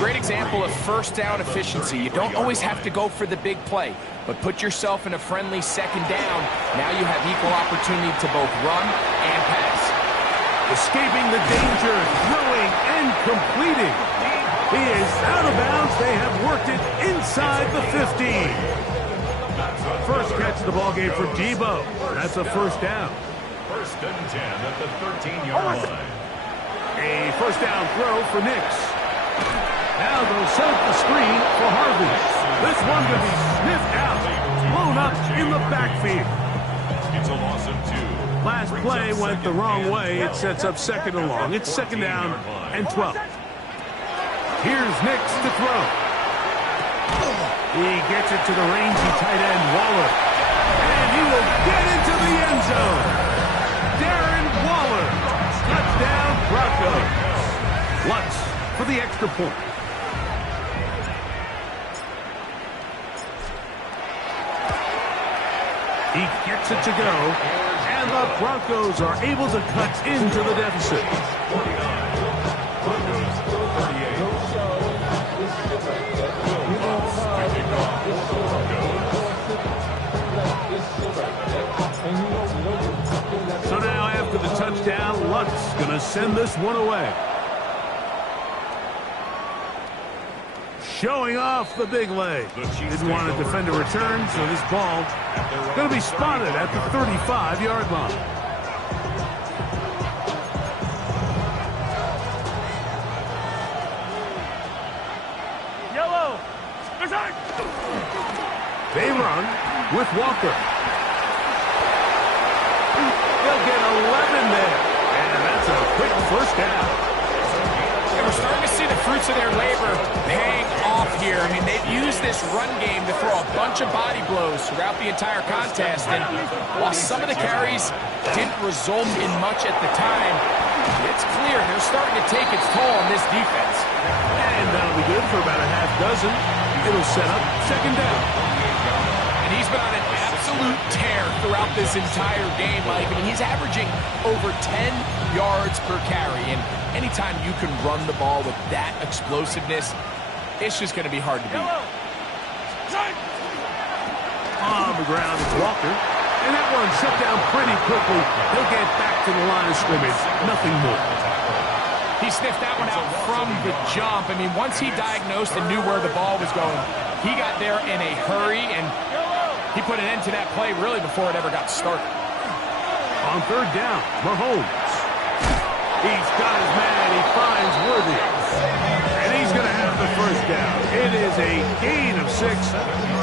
Great example of first down efficiency. You don't always have to go for the big play, but put yourself in a friendly second down. Now you have equal opportunity to both run and pass. Escaping the danger, throwing and completing. He is out of bounds. They have worked it inside the 15. First catch of the ballgame for Debo. That's a first down. First and 10 at the 13-yard line. A first down throw for Nix. Now they'll set up the screen for Harvey. This one going to be sniffed out, blown up in the backfield. It's a loss of 2. Last play went the wrong way. It sets up second and long. It's second down and 12. Here's Nix to throw. He gets it to the rangy tight end, Waller. And he will get into the end zone. Darren Waller. Touchdown, Broncos. Lutz for the extra point. He gets it to go. And the Broncos are able to cut into the deficit. So now after the touchdown, Lutz going to send this one away. Showing off the big leg. Didn't want to defend a return, so this ball going to be spotted at the 35-yard line. Yellow. They run with Walker. They'll get 11 there. And that's a quick first down. And we're starting to see the fruits of their labor paying off here. I mean, they've used this run game to throw a bunch of body blows throughout the entire contest. And while some of the carries didn't result in much at the time, it's clear they're starting to take its toll on this defense. And that'll be good for about a half dozen. It'll set up second down. And he's been on an absolute tear throughout this entire game, Mike. I mean, he's averaging over 10 yards per carry. And anytime you can run the ball with that explosiveness, it's just going to be hard to beat. On the ground, it's Walker. And that one shut down pretty quickly. He'll get back to the line of scrimmage. Nothing more. He sniffed that one out from the jump. I mean, once he diagnosed and knew where the ball was going, he got there in a hurry, and he put an end to that play really before it ever got started. On third down, Mahomes. He's got his man. He finds Worthy. And he's going to have the first down. It is a gain of 6.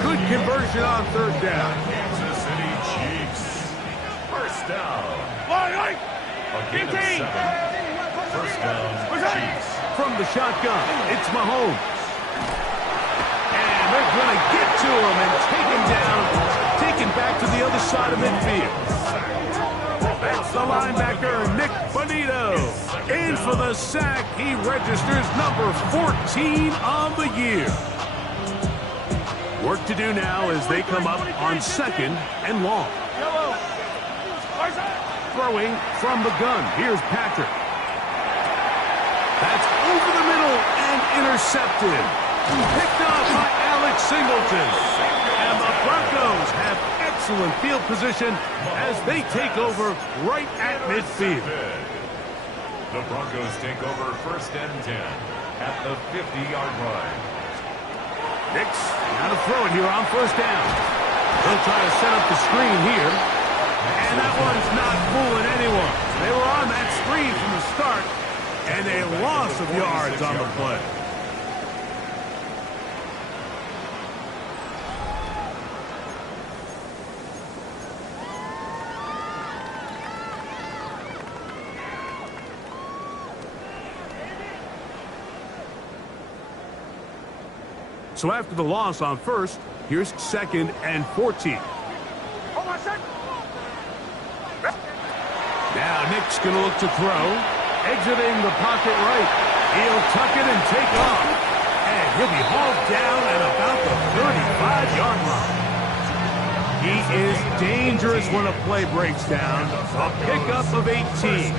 Good conversion on third down. Kansas City Chiefs. First down. A gain of 7. First down, Chiefs. From the shotgun, it's Mahomes. And they're going to get to him and take him down, taken back to the other side of midfield. That's the linebacker, Nick Bonito. In for the sack. He registers number 14 on the year. Work to do now as they come up on second and long. Throwing from the gun. Here's Patrick. That's over the middle and intercepted. Picked up by Alex Singleton. And the Broncos have excellent field position as they take over right at midfield. The Broncos take over first and 10 at the 50-yard line. Nix, now to throw it here on first down. They'll try to set up the screen here. And that one's not fooling anyone. They were on that screen from the start. And a loss of yards on the play. So after the loss on first, here's 2nd and 14. Now Nick's going to look to throw. Exiting the pocket right. He'll tuck it and take off. And he'll be hauled down at about the 35-yard line. He is dangerous when a play breaks down. A pickup of 18.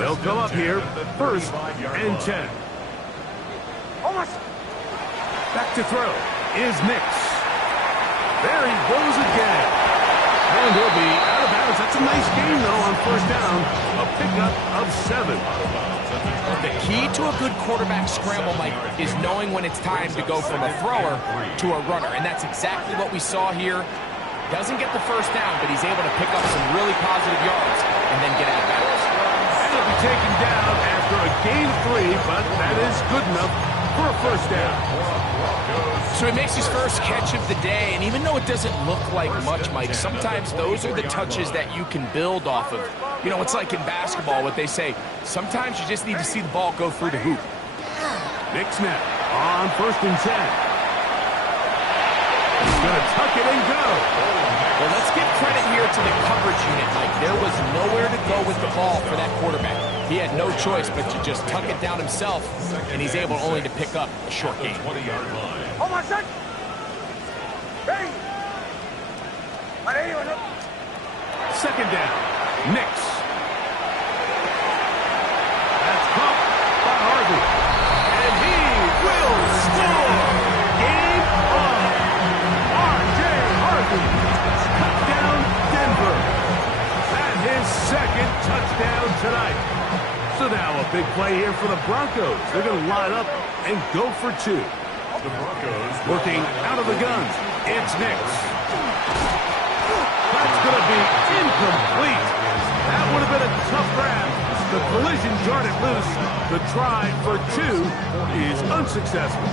They'll come up here, 1st and 10. Back to throw is Nix. There he goes again. And he'll be out of bounds. That's a nice game, though, on 1st down. A pickup of 7. The key to a good quarterback scramble, Mike, is knowing when it's time to go from a thrower to a runner. And that's exactly what we saw here. Doesn't get the 1st down, but he's able to pick up some really positive yards and then get out of bounds. And he'll be taken down after a gain of 3, but that is good enough for a 1st down. So he makes his first catch of the day, and even though it doesn't look like much, Mike, sometimes those are the touches that you can build off of. You know, it's like in basketball, what they say, sometimes you just need to see the ball go through the hoop. Nick snap on 1st and 10. He's going to tuck it and go. Well, let's give credit here to the coverage unit, Mike. There was nowhere to go with the ball for that quarterback. He had no choice but to just tuck it down himself, and he's able only to pick up a short gain. 20-yard line. Hold on, son. Ready. 2nd down. Nix. That's caught by Harvey. And he will score. Game on. R.J. Harvey. Touchdown, Denver. And his 2nd touchdown tonight. So now a big play here for the Broncos. They're going to line up and go for 2. The Broncos Looking out of the gun. It's Nix. That's going to be incomplete. That would have been a tough grab. The collision jarred it loose. The try for 2 is unsuccessful.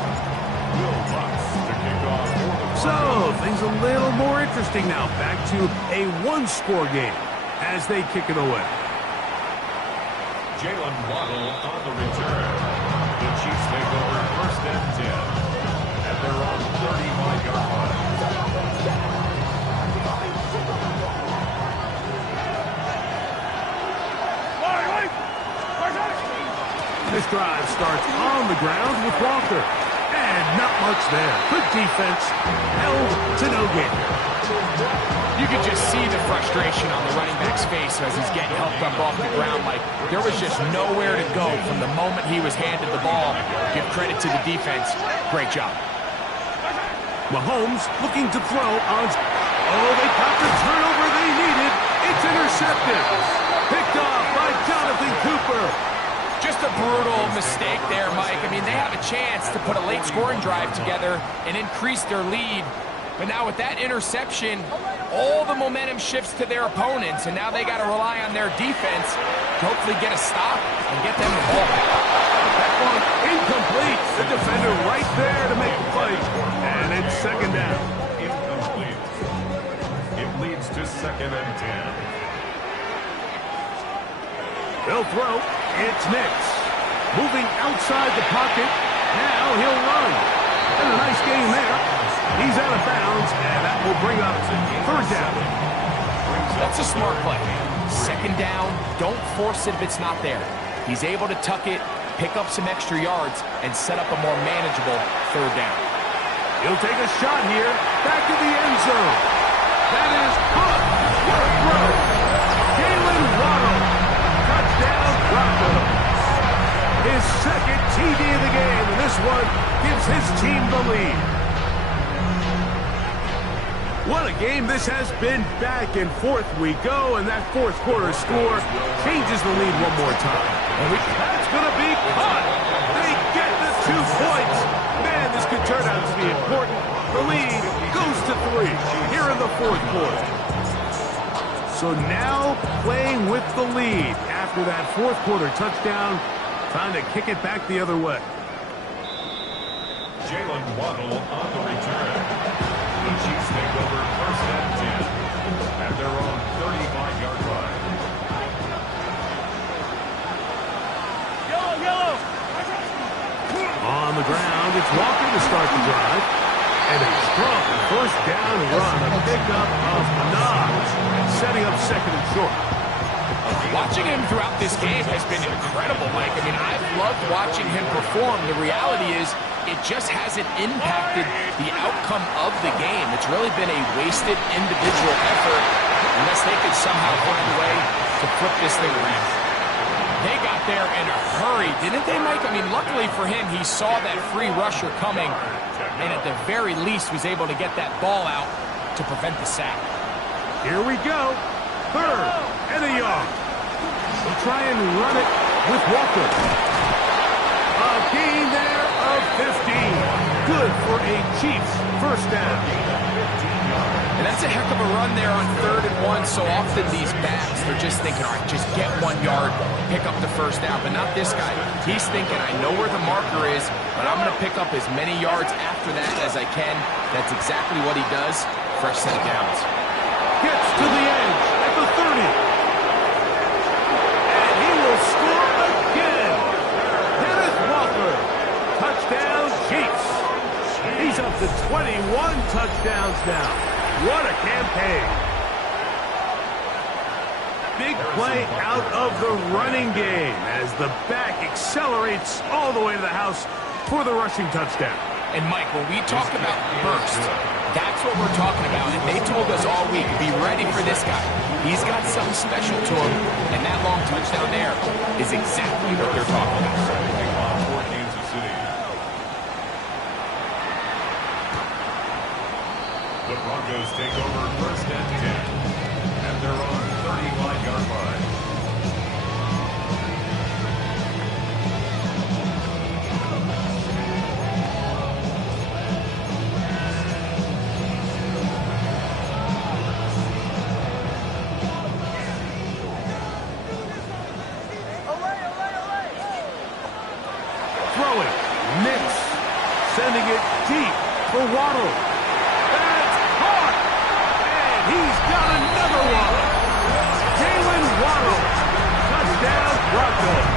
So things a little more interesting now. Back to a 1-score game as they kick it away. Jalen Waddle on the return. The Chiefs take over 1st and 10. And they're on 35-yard line. This drive starts on the ground with Walker. And not much there. Good defense. Held to no gain. You could just see the frustration on the running back's face as he's getting helped up off the ground. Like, there was just nowhere to go from the moment he was handed the ball. Give credit to the defense. Great job. Mahomes looking to throw on... Oh, they got the turnover they needed. It's intercepted. Picked off by Jonathan Cooper. Just a brutal mistake there, Mike. I mean, they have a chance to put a late scoring drive together and increase their lead. But now with that interception, all the momentum shifts to their opponents, and now they got to rely on their defense to hopefully get a stop and get them the ball back. That one incomplete. The defender right there to make the play. And it's 2nd down. Incomplete. It leads to 2nd and 10. They'll throw. It's Nix. Moving outside the pocket. Now he'll run. And a nice gain there. He's out of bounds, and that will bring up 3rd down. That's a smart play. 2nd down, don't force it if it's not there. He's able to tuck it, pick up some extra yards, and set up a more manageable 3rd down. He'll take a shot here. Back to the end zone. That is caught. What a throw. Jalen Waddle. Touchdown, Broncos. His 2nd TD of the game, and this one gives his team the lead. What a game this has been. Back and forth we go, and that 4th quarter score changes the lead one more time. And that's going to be caught. They get the 2 points. Man, this could turn out to be important. The lead goes to 3 here in the 4th quarter. So now playing with the lead after after that fourth quarter touchdown. Time to kick it back the other way. Jalen Waddle on the return. The Chiefs take over first and 10 at their own 35-yard line. Yellow! On the ground, it's Walker to start the drive. And a strong first down run, a pickup of Nas, setting up second and short. Watching him throughout this game has been incredible, Mike. I mean, I've loved watching him perform. The reality is it just hasn't impacted the outcome of the game. It's really been a wasted individual effort unless they could somehow find a way to flip this thing around. They got there in a hurry, didn't they, Mike? I mean, luckily for him, he saw that free rusher coming and at the very least was able to get that ball out to prevent the sack. Here we go. Third and a yard. We'll try and run it with Walker. A gain there of 15. Good for a Chiefs first down. And that's a heck of a run there on 3rd and 1. So often these backs, they're just thinking, all right, just get 1 yard, pick up the first down. But not this guy. He's thinking, I know where the marker is, but I'm going to pick up as many yards after that as I can. That's exactly what he does. Fresh set of downs. Gets to the edge at the 30. And he will score again. Kenneth Walker. Touchdown Chiefs. He's up to 21 touchdowns now. What a campaign. Big play out of the running game as the back accelerates all the way to the house for the rushing touchdown. And, Mike, when we talk about burst, that's what we're talking about. And they told us all week, be ready for this guy. He's got something special to him. And that long touchdown there is exactly what they're talking about. The Broncos take over first and 10 at their own 35-yard line. Throwing, Nix, sending it deep for Waddle. He's got another one. Jalen Waddle. Touchdown, Broncos.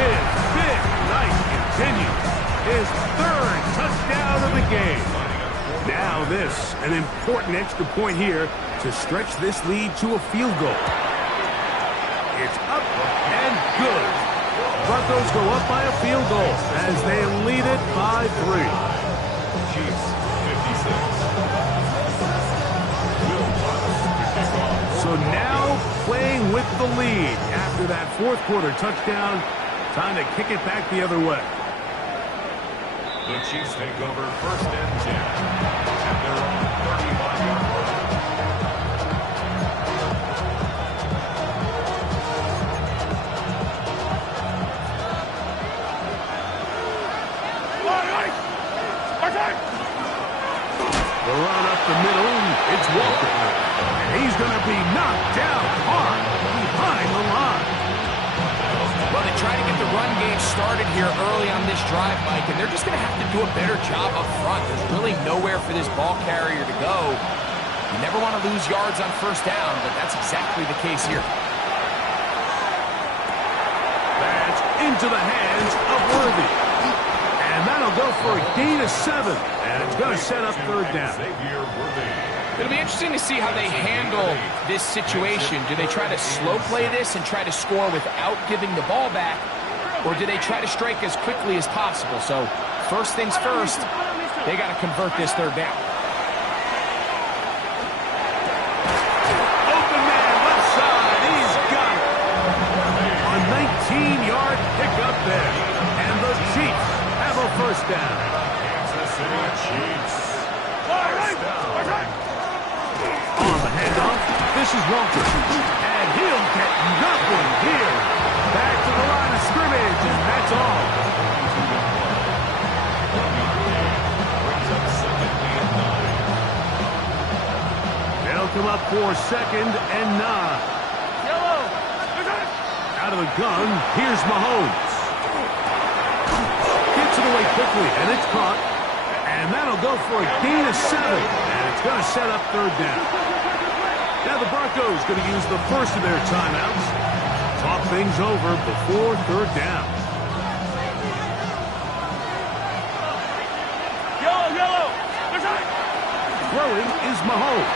His big night continues. His 3rd touchdown of the game. Now this, an important extra point here to stretch this lead to a field goal. It's up and good. Broncos go up by a field goal as they lead it by 3. Chiefs 56. So now playing with the lead after that fourth quarter touchdown. Time to kick it back the other way. The Chiefs take over first and 10 at their own 35-yard line. The run up the middle, it's Walker. And he's going to be knocked down hard behind the line. Well, they try to get the run game started here early on this drive, Mike, and they're just going to have to do a better job up front. There's really nowhere for this ball carrier to go. You never want to lose yards on first down, but that's exactly the case here. That's into the hands of Worthy. And that'll go for a gain of 7. And it's going to set up 3rd down. It'll be interesting to see how they handle this situation. Do they try to slow play this and try to score without giving the ball back? Or do they try to strike as quickly as possible? So first things first, they got to convert this 3rd down. Open man, left side. He's got it. A 19-yard pickup there. And the Chiefs have a first down. Kansas City Chiefs. First down. On the handoff, this is Walker. And he'll get nothing here. Back to the line of scrimmage, and that's all. They'll come up for 2nd and 9. Yellow! out of the gun. Here's Mahomes. Gets it away quickly, and it's caught. And that'll go for a gain of 7. And it's going to set up third down. Now the Broncos going to use the first of their timeouts. Talk things over before third down. Yellow. Throwing is Mahomes.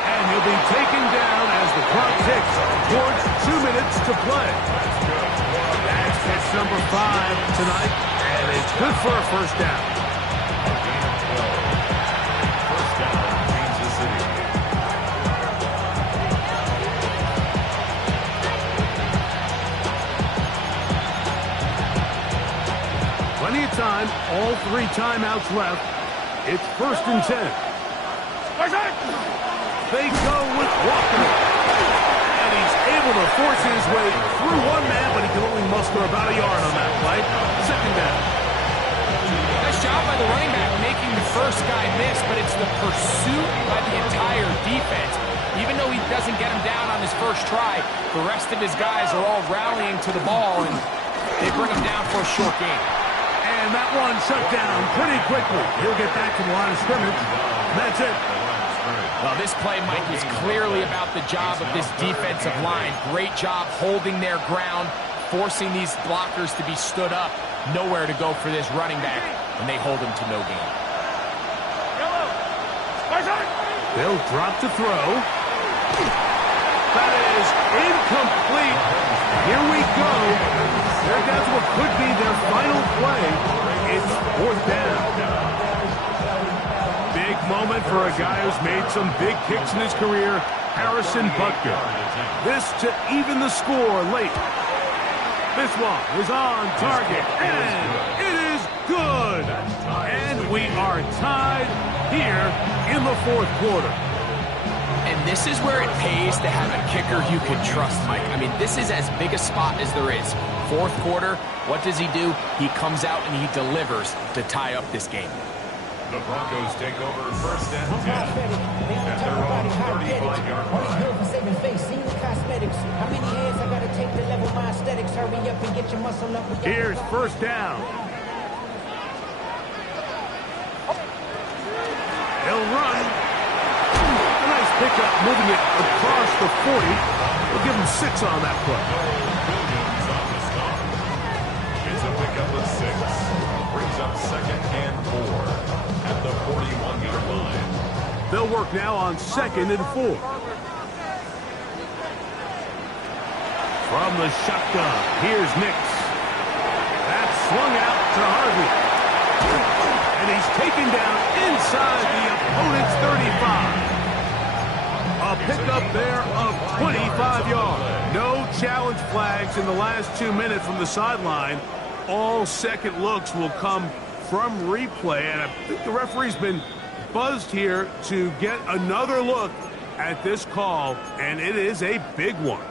And he'll be taken down as the clock ticks towards 2 minutes to play. That's catch number 5 tonight, and it's good for a first down. First down, Kansas City. Plenty of time, all 3 timeouts left. It's 1st and 10. They go with Walker. And he's able to force his way through one man, but he can only muster about a yard on that play. Second down. Nice job by the running back making the first guy miss, but it's the pursuit by the entire defense. Even though he doesn't get him down on his first try, the rest of his guys are all rallying to the ball, and they bring him down for a short gain. And that one shut down pretty quickly. He'll get back to the line of scrimmage. That's it. Well, this play, Mike, is clearly about the job of this defensive line. Great job holding their ground, forcing these blockers to be stood up. Nowhere to go for this running back, and they hold him to no gain. They'll drop to throw. That is incomplete. Here we go. They're down to what could be their final play. It's 4th down. Big moment for a guy who's made some big kicks in his career, Harrison Butker. This to even the score late. This one is on target, and it is good. And we are tied here in the 4th quarter. And this is where it pays to have a kicker you can trust, Mike. I mean, this is as big a spot as there is. 4th quarter, what does he do? He comes out and he delivers to tie up this game. The Broncos take over 1st and 10 at their own 35-yard line. Saving face, seen the cosmetics. How many hands I gotta take to level my aesthetics? Hurry up and get your muscle up. Here's 1st down. He'll run. A nice pickup, moving it across the 40. We'll give him 6 on that play. Williams on the stop. It's a pickup of 6. Brings up 2nd and 4 at the 41-yard line. They'll work now on 2nd and 4. From the shotgun, here's Nix. That's swung out to Harvey. And he's taken down inside the opponent's 35. A pickup there of 25 yards. No challenge flags in the last 2 minutes from the sideline. All second looks will come from replay, and I think the referee's been buzzed here to get another look at this call, and it is a big one.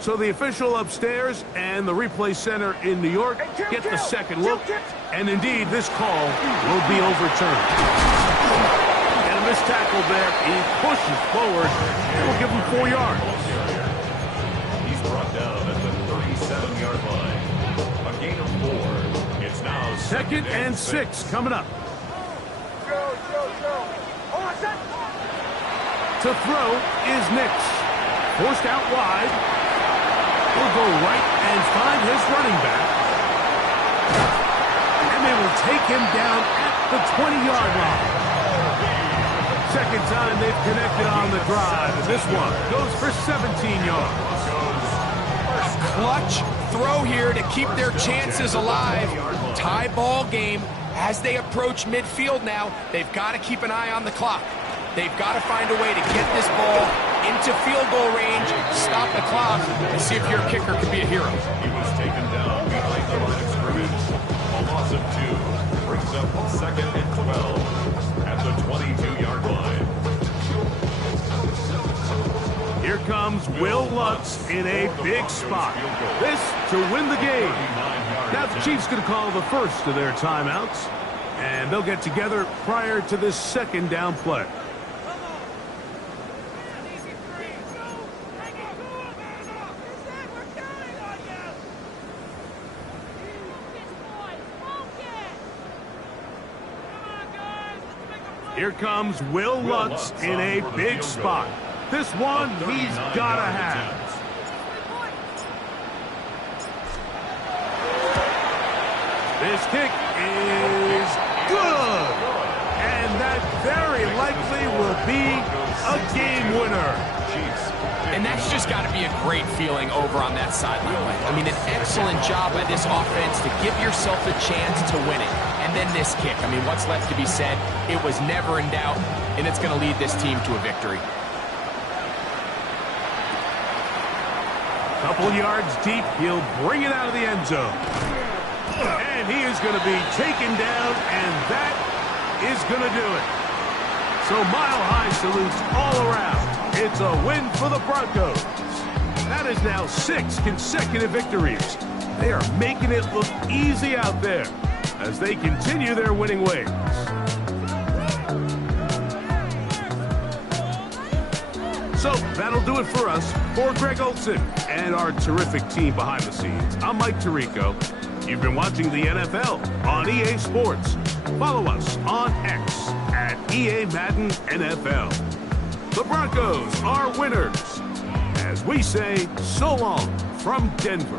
So the official upstairs and the replay center in New York get the second look, and indeed this call will be overturned. And a missed tackle there. He pushes forward, and we'll give him 4 yards. He's brought down at the 37-yard line. A gain of 4. It's now 2nd and 6 coming up. To throw is Nix. Forced out wide. He'll go right and find his running back. And they will take him down at the 20-yard line. Second time they've connected on the drive. And this one goes for 17 yards. A clutch throw here to keep their chances alive. Tie ball game as they approach midfield now. They've got to keep an eye on the clock. They've got to find a way to get this ball into field goal range, stop the clock, and see if your kicker can be a hero. He was taken down behind the line of scrimmage. A loss of 2 brings up 2nd and 12 at the 22-yard line. Here comes Will Lutz in a big spot. This to win the game. Now the Chiefs going to call the first of their timeouts, and they'll get together prior to this 2nd down play. Here comes Will Lutz in a big spot. This one he's got to have. This kick is good. And that very likely will be a game winner. And that's just got to be a great feeling over on that sideline. I mean, an excellent job by this offense to give yourself a chance to win it. And then this kick. I mean, what's left to be said? It was never in doubt, and it's going to lead this team to a victory. Couple yards deep, he'll bring it out of the end zone. And he is going to be taken down, and that is going to do it. So Mile High salutes all around. It's a win for the Broncos. That is now 6 consecutive victories. They are making it look easy out there as they continue their winning ways. So that'll do it for us. For Greg Olson and our terrific team behind the scenes, I'm Mike Tirico. You've been watching the NFL on EA Sports. Follow us on X at EA Madden NFL. The Broncos are winners. As we say, so long from Denver.